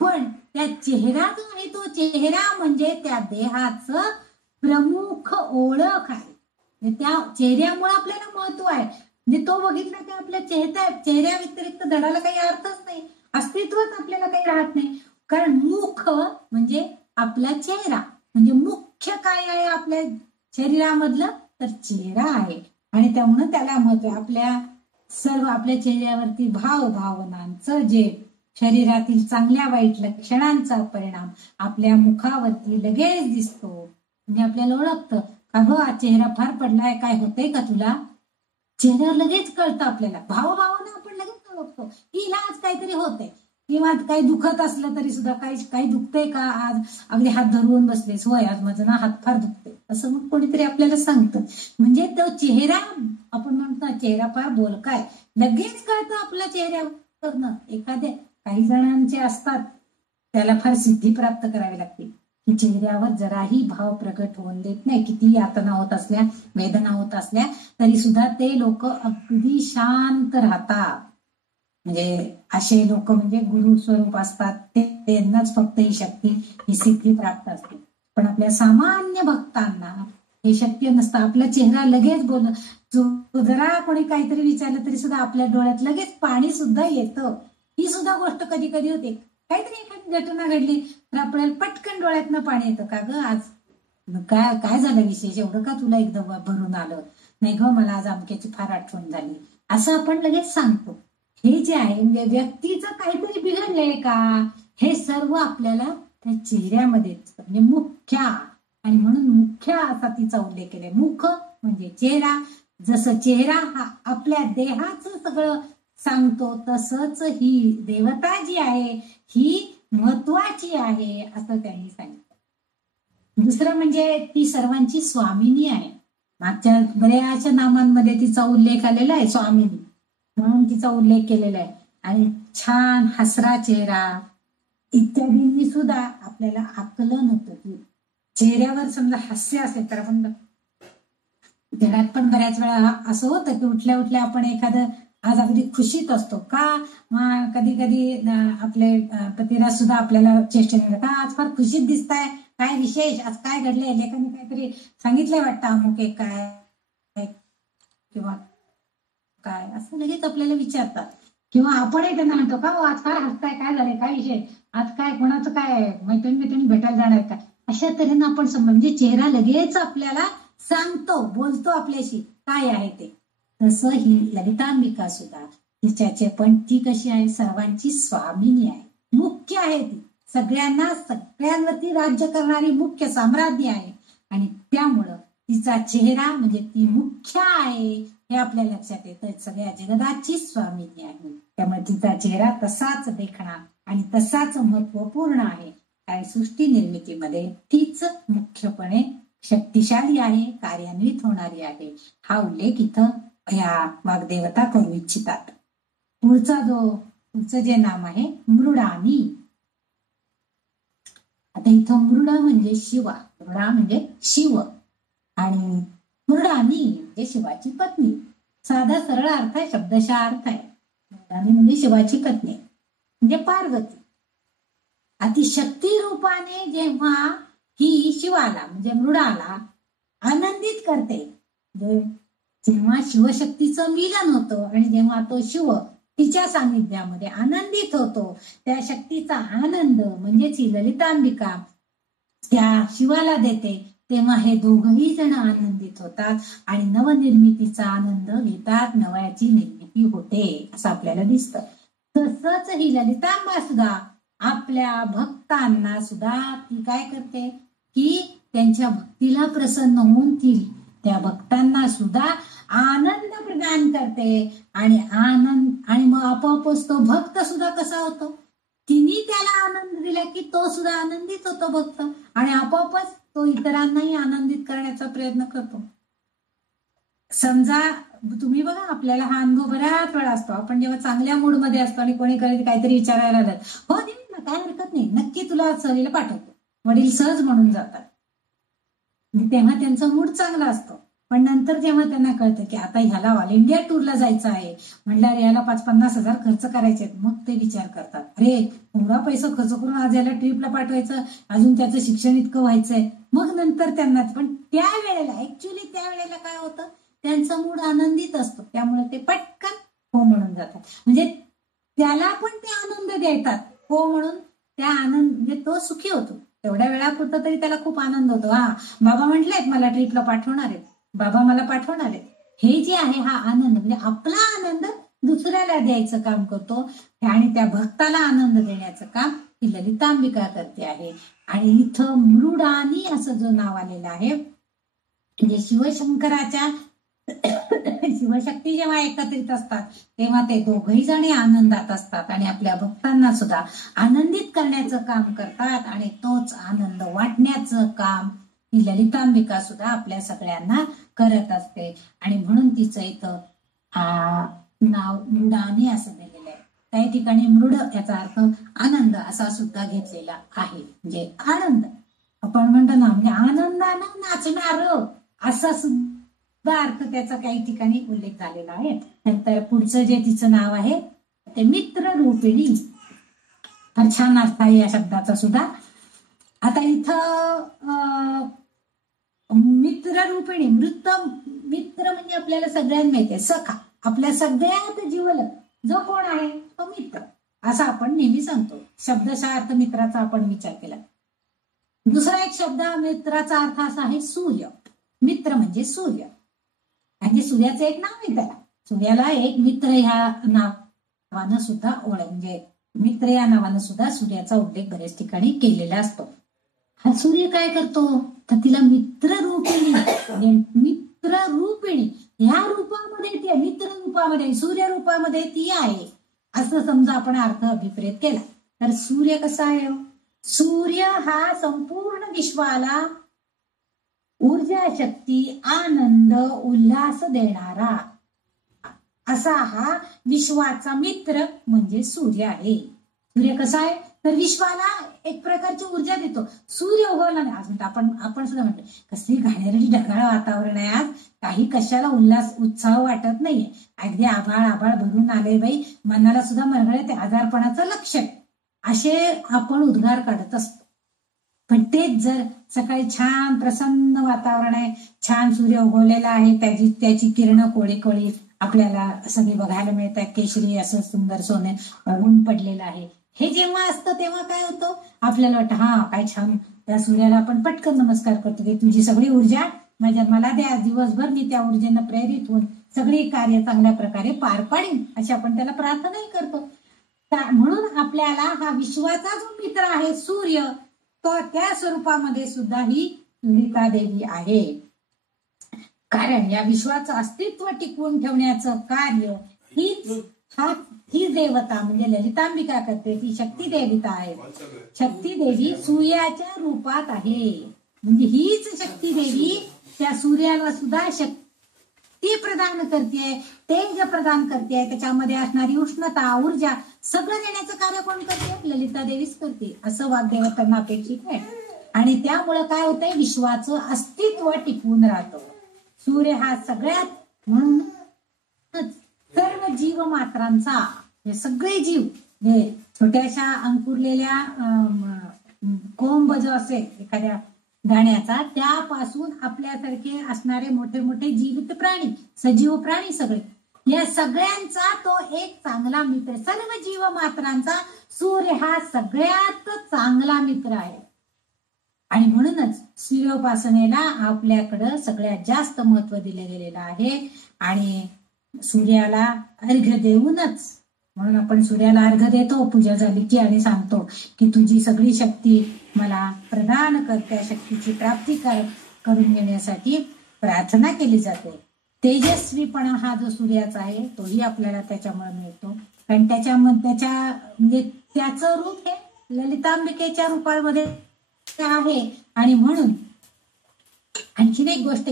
पण त्या चेहरा जो आहे तो चेहरा म्हणजे त्या देहाचं प्रमुख ओळख आहे. त्या चेहऱ्यामुळे आपल्याला महत्व आहे. म्हणजे तो बघितला की आपल्या चेहऱ्या व्यतिरिक्त धडाला काही अर्थच नाही, अस्तित्वच आपल्याला काही राहत नाही. कारण मुख म्हणजे आपला चेहरा, म्हणजे मुख्य काय आहे आपल्या शरीरामधलं, तर चेहरा आहे आणि त्यामुळे त्याला महत्व आहे. आपल्या चेहऱ्यावरती भावनांचं जे शरीरातील चांगल्या वाईट लक्षणांचा परिणाम आपल्या मुखावरती लगेच दिसतो. म्हणजे आपल्याला ओळखतं का गं आज चेहरा फार पडलाय, काय होतंय का तुला? चेहऱ्यावर लगेच कळतं आपल्याला, भावभावना आपण लगेच ओळखतो की हिला आज काहीतरी होतंय, किंवा काही दुखत असलं तरी सुद्धा काही दुखतंय का आज, अगदी हात धरून बसलेस, होय आज माझं ना हात फार दुखते, असं मग कोणीतरी आपल्याला सांगतं. म्हणजे तो चेहरा, आपण म्हणतो ना चेहरा फार बोलकाय, लगेच कळतं आपल्या चेहऱ्यावरनं. काही जणांचे असतात त्याला फार सिद्धी प्राप्त करावी लागते की चेहऱ्यावर जराही भाव प्रकट होऊन देत नाही. किती यातना होत असल्या, वेदना होत असल्या तरी सुद्धा ते लोक अगदी शांत राहतात. म्हणजे असे लोक म्हणजे गुरु स्वरूप असतात, त्यांनाच फक्त ही शक्ती, ही सिद्धी प्राप्त असते. पण आपल्या सामान्य भक्तांना हे शक्य नसतं. आपला चेहरा लगेच जरा कोणी काहीतरी विचारलं तरी सुद्धा आपल्या डोळ्यात लगेच पाणी सुद्धा येतं. ही सुद्धा गोष्ट कधी कधी होते. काहीतरी एखादी घटना घडली तर आपल्याला पटकन डोळ्यातनं पाणी येतं. का ग आज काय झालं विशेष, एवढं का तुला एकदम भरून आलं? नाही ग मला आज अमक्याची फार आठवण झाली, असं आपण लगेच सांगतो. हे जे आहे म्हणजे व्यक्तीचं काहीतरी बिघडलंय का, हे सर्व आपल्याला त्या चेहऱ्यामध्ये म्हणजे मुख्या, आणि म्हणून मुख्या असा तिचा उल्लेख केलाय. मुख म्हणजे चेहरा, जसं चेहरा हा आपल्या देहाचं सगळं सांगतो तसंच ही देवता जी आहे ही महत्वाची आहे असं त्यांनी सांगितलं. दुसरं म्हणजे ती सर्वांची स्वामिनी आहे. मागच्या बऱ्याचशा नामांमध्ये तिचा उल्लेख आलेला आहे, स्वामिनी म्हणून तिचा उल्लेख केलेला आहे. आणि छान हसरा चेहरा इत्यादींनी सुद्धा आपल्याला आकलन होतं की चेहऱ्यावर समजा हास्य असेल तर आपण घरात पण बऱ्याच वेळा असं होतं की उठल्या उठल्या आपण एखादं आज अगदी खुशीत असतो का, कधी कधी आपले पतिराज सुद्धा आपल्याला चेष्टेने का आज फार खुशीत दिसताय, काय विशेष, आज काय घडलंय, लेखाने काहीतरी सांगितलंय वाटतं अमुक एक काय किंवा काय, असं लगेच आपल्याला विचारतात. किंवा आपणही त्यांना म्हणतो का आज फार हसताय, काय झालंय, काय विषय, आज काय कोणाचं काय मैत्रिणी भेटायला जाणार का, अशा तऱ्हेनं आपण म्हणजे चेहरा लगेच आपल्याला सांगतो, बोलतो आपल्याशी काय आहे ते. तसं ही ललितांबिका सुद्धा तिच्याचे पण ती कशी आहे, सर्वांची स्वामिनी आहे, मुख्य आहे. ती सगळ्यांवरती राज्य करणारी मुख्य साम्राज्ञी आहे. आणि त्यामुळं तिचा चेहरा म्हणजे ती मुख्य आहे हे आपल्या लक्षात येतं. सगळ्या जगदाची स्वामिनी आहे, त्यामुळे तिचा चेहरा तसाच देखणा आणि तसाच महत्वपूर्ण आहे. काय सृष्टी निर्मितीमध्ये तीच मुख्यपणे शक्तिशाली आहे, कार्यान्वित होणारी आहे. हा उल्लेख इथं ह्या वाग्देवता करू इच्छितात. पुढचं जे नाम आहे मृडानी. आता इथं मृड म्हणजे शिवा, मृडा म्हणजे शिव आणि मृडानी म्हणजे शिवाची पत्नी. साधा सरळ अर्थ आहे, शब्दशः अर्थ आहे. मृडानी म्हणजे शिवाची पत्नी म्हणजे पार्वती. अति शक्ती रूपाने जेव्हा ही शिवाला म्हणजे मृडाला आनंदित करते, जेव्हा शिवशक्तीचं मिलन होतं आणि जेव्हा तो शिव तिच्या सानिध्यामध्ये आनंदित होतो, त्या शक्तीचा आनंद म्हणजेच ही ललितांबिका त्या शिवाला देते, तेव्हा हे दोघही जण आनंदित होतात आणि नवनिर्मितीचा आनंद घेतात, नव्याची निर्मिती होते असं आपल्याला दिसतं. तसंच ही ललितांबा सुद्धा आपल्या भक्तांना सुद्धा ती काय करते की त्यांच्या भक्तीला प्रसन्न होऊन ती त्या भक्तांना सुद्धा आनंद प्रदान करते आणि मग आपोआपच तो भक्त सुद्धा कसा होतो, तिने त्याला आनंद दिला की तो सुद्धा आनंदित होतो भक्त आणि आपोआपच तो इतरांनाही आनंदित करण्याचा प्रयत्न करतो. समजा तुम्ही बघा, आपल्याला हा अनुभव बऱ्याच वेळा असतो. आपण जेव्हा चांगल्या मूड मध्ये असतो आणि कोणी काहीतरी विचारायला आलं, हो दे ना, काय हरकत नाही, नक्की तुला सहलीला पाठवतो, वडील सहज म्हणून जातात. तेव्हा त्यांचा मूड चांगला असतो. पण नंतर जेव्हा त्यांना कळतं की आता ह्याला ऑल इंडिया टूरला जायचं आहे म्हटल्यावर याला 5-50 हजार खर्च करायचे, मग ते विचार करतात, अरे एवढा पैसा खर्च करून आज याला ट्रिपला पाठवायचं, अजून त्याचं शिक्षण इतकं व्हायचंय. मग नंतर त्यांना पण त्यावेळेला ऍक्च्युली त्यावेळेला काय होतं, त्यांचा मूड आनंदित असतो, त्यामुळे ते पटकन हो म्हणून जातात. म्हणजे त्याला पण ते आनंद देतात हो म्हणून, त्या आनंद म्हणजे तो सुखी होतो. तेवढ्या वेळापुरतं तरी त्याला खूप आनंद होतो. हा बाबा म्हटलेत मला ट्रिपला पाठवणार आहेत, बाबा मला पाठवणार आहेत, हे जे आहे हा आनंद म्हणजे आपला आनंद दुसऱ्याला द्यायचं काम करतो आणि त्या भक्ताला आनंद देण्याचं काम ही ललितांबिका करते आहे. आणि इथं मृडानी असं जो नाव आलेलं आहे, म्हणजे शिवशंकराच्या शिवशक्ती जेव्हा एकत्रित असतात तेव्हा ते दोघही जणी आनंदात असतात आणि आपल्या भक्तांना सुद्धा आनंदित करण्याचं काम करतात आणि तोच आनंद वाटण्याचं काम ही ललितांबिका सुद्धा आपल्या सगळ्यांना करत असते. आणि म्हणून तिचं इथं नाव मृडानी असं दिलेलं आहे. काही ठिकाणी मृड याचा अर्थ आनंद असा सुद्धा घेतलेला आहे, म्हणजे आनंद आपण म्हणतो ना, म्हणजे आनंदानं नाचणार असा सुद्धा अर्थ त्याचा काही ठिकाणी उल्लेख झालेला आहे. नंतर पुढचं जे तिचं नाव आहे ते मित्र रूपिणी, तर छान अर्थ आहे या शब्दाचा सुद्धा. आता इथं मित्र रूपिणी, मित्र म्हणजे आपल्याला सगळ्यांना माहिती आहे, सखा, आपल्या सगळ्यात जीवलग जो कोण आहे तो मित्र असं आपण नेहमी सांगतो. शब्दशः अर्थ मित्राचा आपण विचार केला. दुसरा एक शब्द मित्राचा अर्थ असा आहे सूर्य. मित्र म्हणजे सूर्य, म्हणजे सूर्याचं एक नाव आहे त्याला. सूर्याला एक मित्र ह्या नावानं सुद्धा म्हणजे मित्र या नावानं सुद्धा सूर्याचा उल्लेख बऱ्याच ठिकाणी केलेला असतो. हा सूर्य काय करतो तर तिला मित्र रूपिणी ह्या रूपामध्ये ती मित्र रूपामध्ये सूर्य रूपामध्ये ती आहे असं समजा आपण अर्थ अभिप्रेत केला तर सूर्य कसा आहे, सूर्य हा संपूर्ण विश्वाला ऊर्जा, शक्ती, आनंद, उल्हास देणारा असा हा विश्वाचा मित्र म्हणजे सूर्य आहे. सूर्य कसा आहे तर विश्वाला एक प्रकारची ऊर्जा देतो. सूर्य उगवला नाही अजून आपण सुद्धा म्हणतो कसली घाणेरडी ढगाळ वातावरण आहे आज, काही कशाला उत्साह वाटत नाहीये, अगदी आभाळ भरून आले बाई, मनाला सुद्धा मरगळे, ते आजारपणाचं लक्षण, असे आपण उद्गार काढत असतो. पण तेच जर सकाळी छान प्रसन्न वातावरण आहे, छान सूर्य उगवलेला आहे, त्याची किरण कोळी आपल्याला सगळी बघायला मिळतात, केशरी असं सुंदर सोने ऊन पडलेलं आहे, हे जेव्हा असतं तेव्हा काय होतं आपल्याला वाटतं हा काय छान, त्या सूर्याला आपण पटकन नमस्कार करतो की तुझी सगळी ऊर्जा मला द्या, दिवसभर मी त्या ऊर्जेनं प्रेरित होऊन सगळी कार्य चांगल्या प्रकारे पार पाडीन अशी आपण त्याला प्रार्थनाही करतो. म्हणून आपल्याला हा विश्वाचा जो मित्र आहे सूर्य, तो त्या स्वरूपामध्ये सुद्धा ही ललिता देवी आहे. कारण या विश्वाचं अस्तित्व टिकवून ठेवण्याचं कार्य ही देवता म्हणजे ललितांबिका करते. ती शक्ती देवता आहे. शक्ती देवी सूर्याच्या रूपात आहे. म्हणजे हीच शक्ती देवी त्या सूर्याला सुद्धा शक्ती प्रदान करते, तेज प्रदान करते. त्याच्यामध्ये असणारी उष्णता, ऊर्जा सगळं देण्याचं कार्य कोण करते? ललिता देवीच करते, असं वाग्देवतांना अपेक्षित आहे. आणि त्यामुळं काय होतंय? विश्वाचं अस्तित्व टिकवून राहतं. सूर्य हा सगळ्यात, म्हणून सर्व जीव मात्रांचा, हे सगळे जीव, हे छोट्याशा अंकुरलेल्या कोंब जो असेल एखाद्या दाण्याचा, त्यापासून आपल्यासारखे असणारे मोठे मोठे जीवित प्राणी, सजीव प्राणी सगळे, या सगळ्यांचा तो एक चांगला मित्र. सर्व जीव मात्रांचा सूर्य हा सगळ्यात चांगला मित्र आहे. आणि म्हणूनच सूर्योपासनेला आपल्याकडं सगळ्यात जास्त महत्व दिले गेलेलं आहे. आणि सूर्याला अर्घ्य देऊनच, म्हणून आपण सूर्याला अर्घ्य देतो पूजा झाली की, आणि सांगतो की तुझी सगळी शक्ती मला प्रदान कर. त्या शक्तीची प्राप्ती करून घेण्यासाठी प्रार्थना केली जाते. तेजस्वीपणा हा जो सूर्याचा आहे तोही आपल्याला त्याच्यामुळे मिळतो. कारण त्याच्या म्हणजे त्याचं रूप हे ललितांबिकेच्या रूपामध्ये आहे. आणि म्हणून आणखीन एक गोष्ट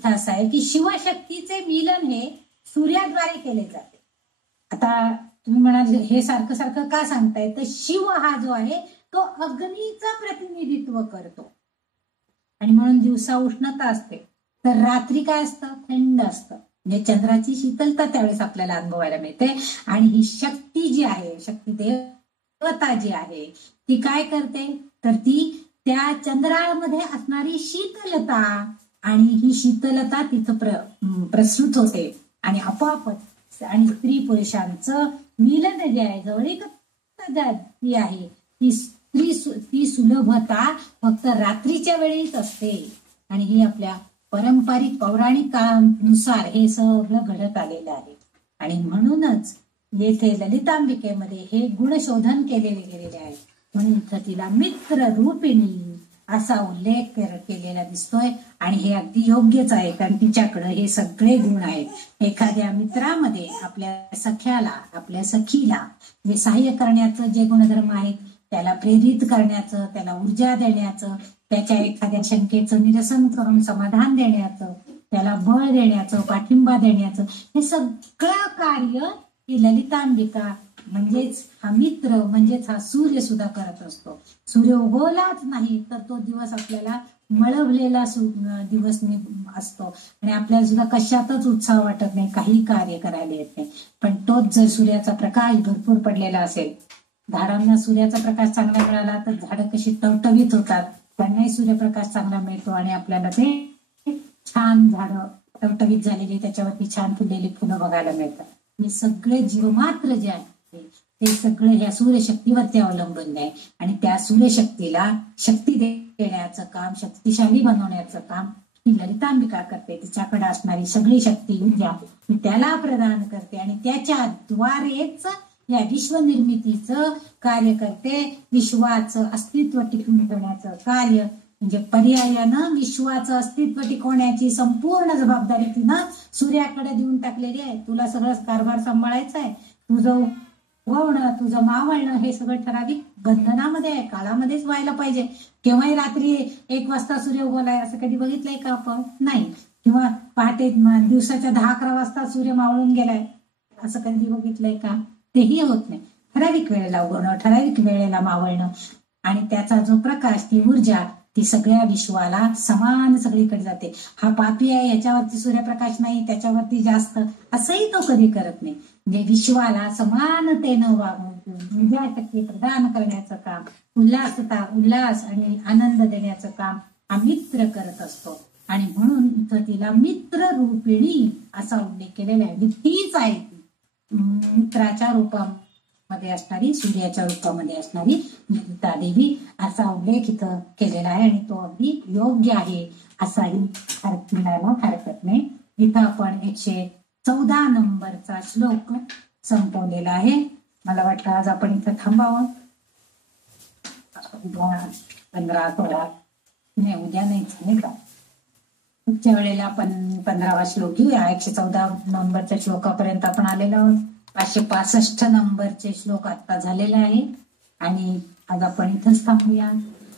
असं आहे की शिवशक्तीचे मिलन हे सूर्याद्वारे केले जाते. आता तुम्ही म्हणाल हे सारखं सारखं का सांगताय? तर शिव हा जो आहे तो अग्नीचं प्रतिनिधित्व करतो. आणि म्हणून दिवसा उष्णता असते, तर रात्री काय असतं? थंड असतं. म्हणजे चंद्राची शीतलता त्यावेळेस आपल्याला अनुभवायला मिळते. आणि ही शक्ती जी आहे, शक्ती देवता जी आहे, ती काय करते? तर ती त्या चंद्रामध्ये असणारी शीतलता, आणि ही शीतलता तिथं प्रसृत होते. आणि आपोआपच, आणि स्त्री पुरुषांचं मिलन जे आहे, जवळीकता जी आहे, ती सुलभता फक्त रात्रीच्या वेळीच असते. आणि ही आपल्या पारंपरिक पौराणिक काळानुसार हे सगळं घडत आलेलं आहे. आणि म्हणूनच येथे ललितांबिकेमध्ये हे गुणशोधन केलेले गेलेले आहे. म्हणून तिला मित्र रूपिणी असा उल्लेख केलेला दिसतोय. आणि हे अगदी योग्यच आहे, कारण तिच्याकडे हे सगळे गुण आहेत. एखाद्या मित्रामध्ये आपल्या सख्याला, आपल्या सखीला जे सहाय्य करण्याचं जे गुणधर्म आहेत, त्याला प्रेरित करण्याचं, त्याला ऊर्जा देण्याचं, त्याच्या एखाद्या शंकेचं निरसन करून समाधान देण्याचं, त्याला बळ देण्याचं, पाठिंबा देण्याचं, हे सगळं कार्य ही ललितांबिका म्हणजेच हा मित्र, म्हणजेच हा सूर्य सुद्धा करत असतो. सूर्य उगवलाच नाही तर तो दिवस आपल्याला मळवलेला दिवस असतो. आणि आपल्याला सुद्धा कशातच उत्साह वाटत नाही, काही कार्य करायला येत नाही. पण तोच जर सूर्याचा प्रकाश भरपूर पडलेला असेल, झाडांना सूर्याचा प्रकाश चांगला मिळाला तर झाडं कशी टवटवीत होतात, त्यांनाही सूर्यप्रकाश चांगला मिळतो. आणि आपल्याला ते छान झाडं टवटवीत झालेली, त्याच्यावरती छान फुललेली फुलं बघायला मिळतात. हे सगळे जीवमात्र जे आहे ते सगळं ह्या सूर्यशक्तीवरती अवलंबून आहे. आणि त्या सूर्यशक्तीला शक्ती देण्याचं काम, शक्तिशाली बनवण्याचं काम ही ललितांबिका करते. तिच्याकडे असणारी सगळी शक्ती, ऊर्जा त्याला प्रदान करते. आणि त्याच्या द्वारेच या विश्वनिर्मितीचं कार्य करते. विश्वाचं अस्तित्व टिकवून ठेवण्याचं कार्य, म्हणजे पर्यायानं विश्वाचं अस्तित्व टिकवण्याची संपूर्ण जबाबदारी तिनं सूर्याकडे देऊन टाकलेली आहे. तुला सगळं कारभार सांभाळायचा आहे. तुझं उगवणं, तुझं मावळणं हे सगळं ठराविक बंधनामध्ये आहे, काळामध्येच व्हायला पाहिजे. केव्हाही रात्री 1 वाजता सूर्य उगवलाय असं कधी बघितलंय का आपण? नाही. किंवा पहाटे दिवसाच्या 10-11 वाजता सूर्य मावळून गेलाय असं कधी बघितलंय का? तेही होत नाही. ठराविक वेळेला उगवणं, ठराविक वेळेला मावळणं, आणि त्याचा जो प्रकाश, ती ऊर्जा, ती सगळ्या विश्वाला समान सगळीकडे जाते. हा पापी आहे, याच्यावरती सूर्यप्रकाश नाही, त्याच्यावरती जास्त, असंही तो कधी करत नाही. म्हणजे विश्वाला समानतेनं वागवून ऊर्जा शक्ती प्रदान करण्याचं काम, उल्हास आणि आनंद देण्याचं काम हा मित्र करत असतो. आणि म्हणून इथं तिला मित्र रूपिणी असा उल्लेख केलेला आहे. तीच आहे ती मित्राच्या रूपामध्ये असणारी, सूर्याच्या रूपामध्ये असणारी ललिता देवी असा उल्लेख इथं केलेला आहे. आणि तो अगदी योग्य आहे असाही म्हणायला हरकत नाही. इथं आपण 114 नंबरचा श्लोक संपवलेला आहे. मला वाटतं आज आपण इथं थांबावं. 15-16 नाही उद्या नाहीच नाही का. पुढच्या वेळेला आपण 15वा श्लोक घेऊया. 114 नंबरच्या श्लोकापर्यंत आपण आलेलो आहोत. 565 नंबरचे श्लोक आता झालेले आहे आणि आज आपण इथंच थांबूया.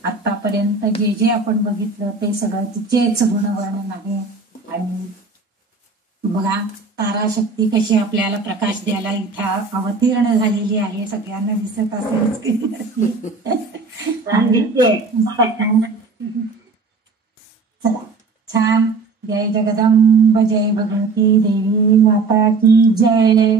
आतापर्यंत जे जे आपण बघितलं ते सगळं तिचेच गुणवर्णन आहे. आणि बघा ताराशक्ती कशी आपल्याला प्रकाश द्यायला इथं अवतीर्ण झालेली आहे. सगळ्यांना दिसत असेल. चला छान. जय जगदंब, जय भगवती देवी माता की जय.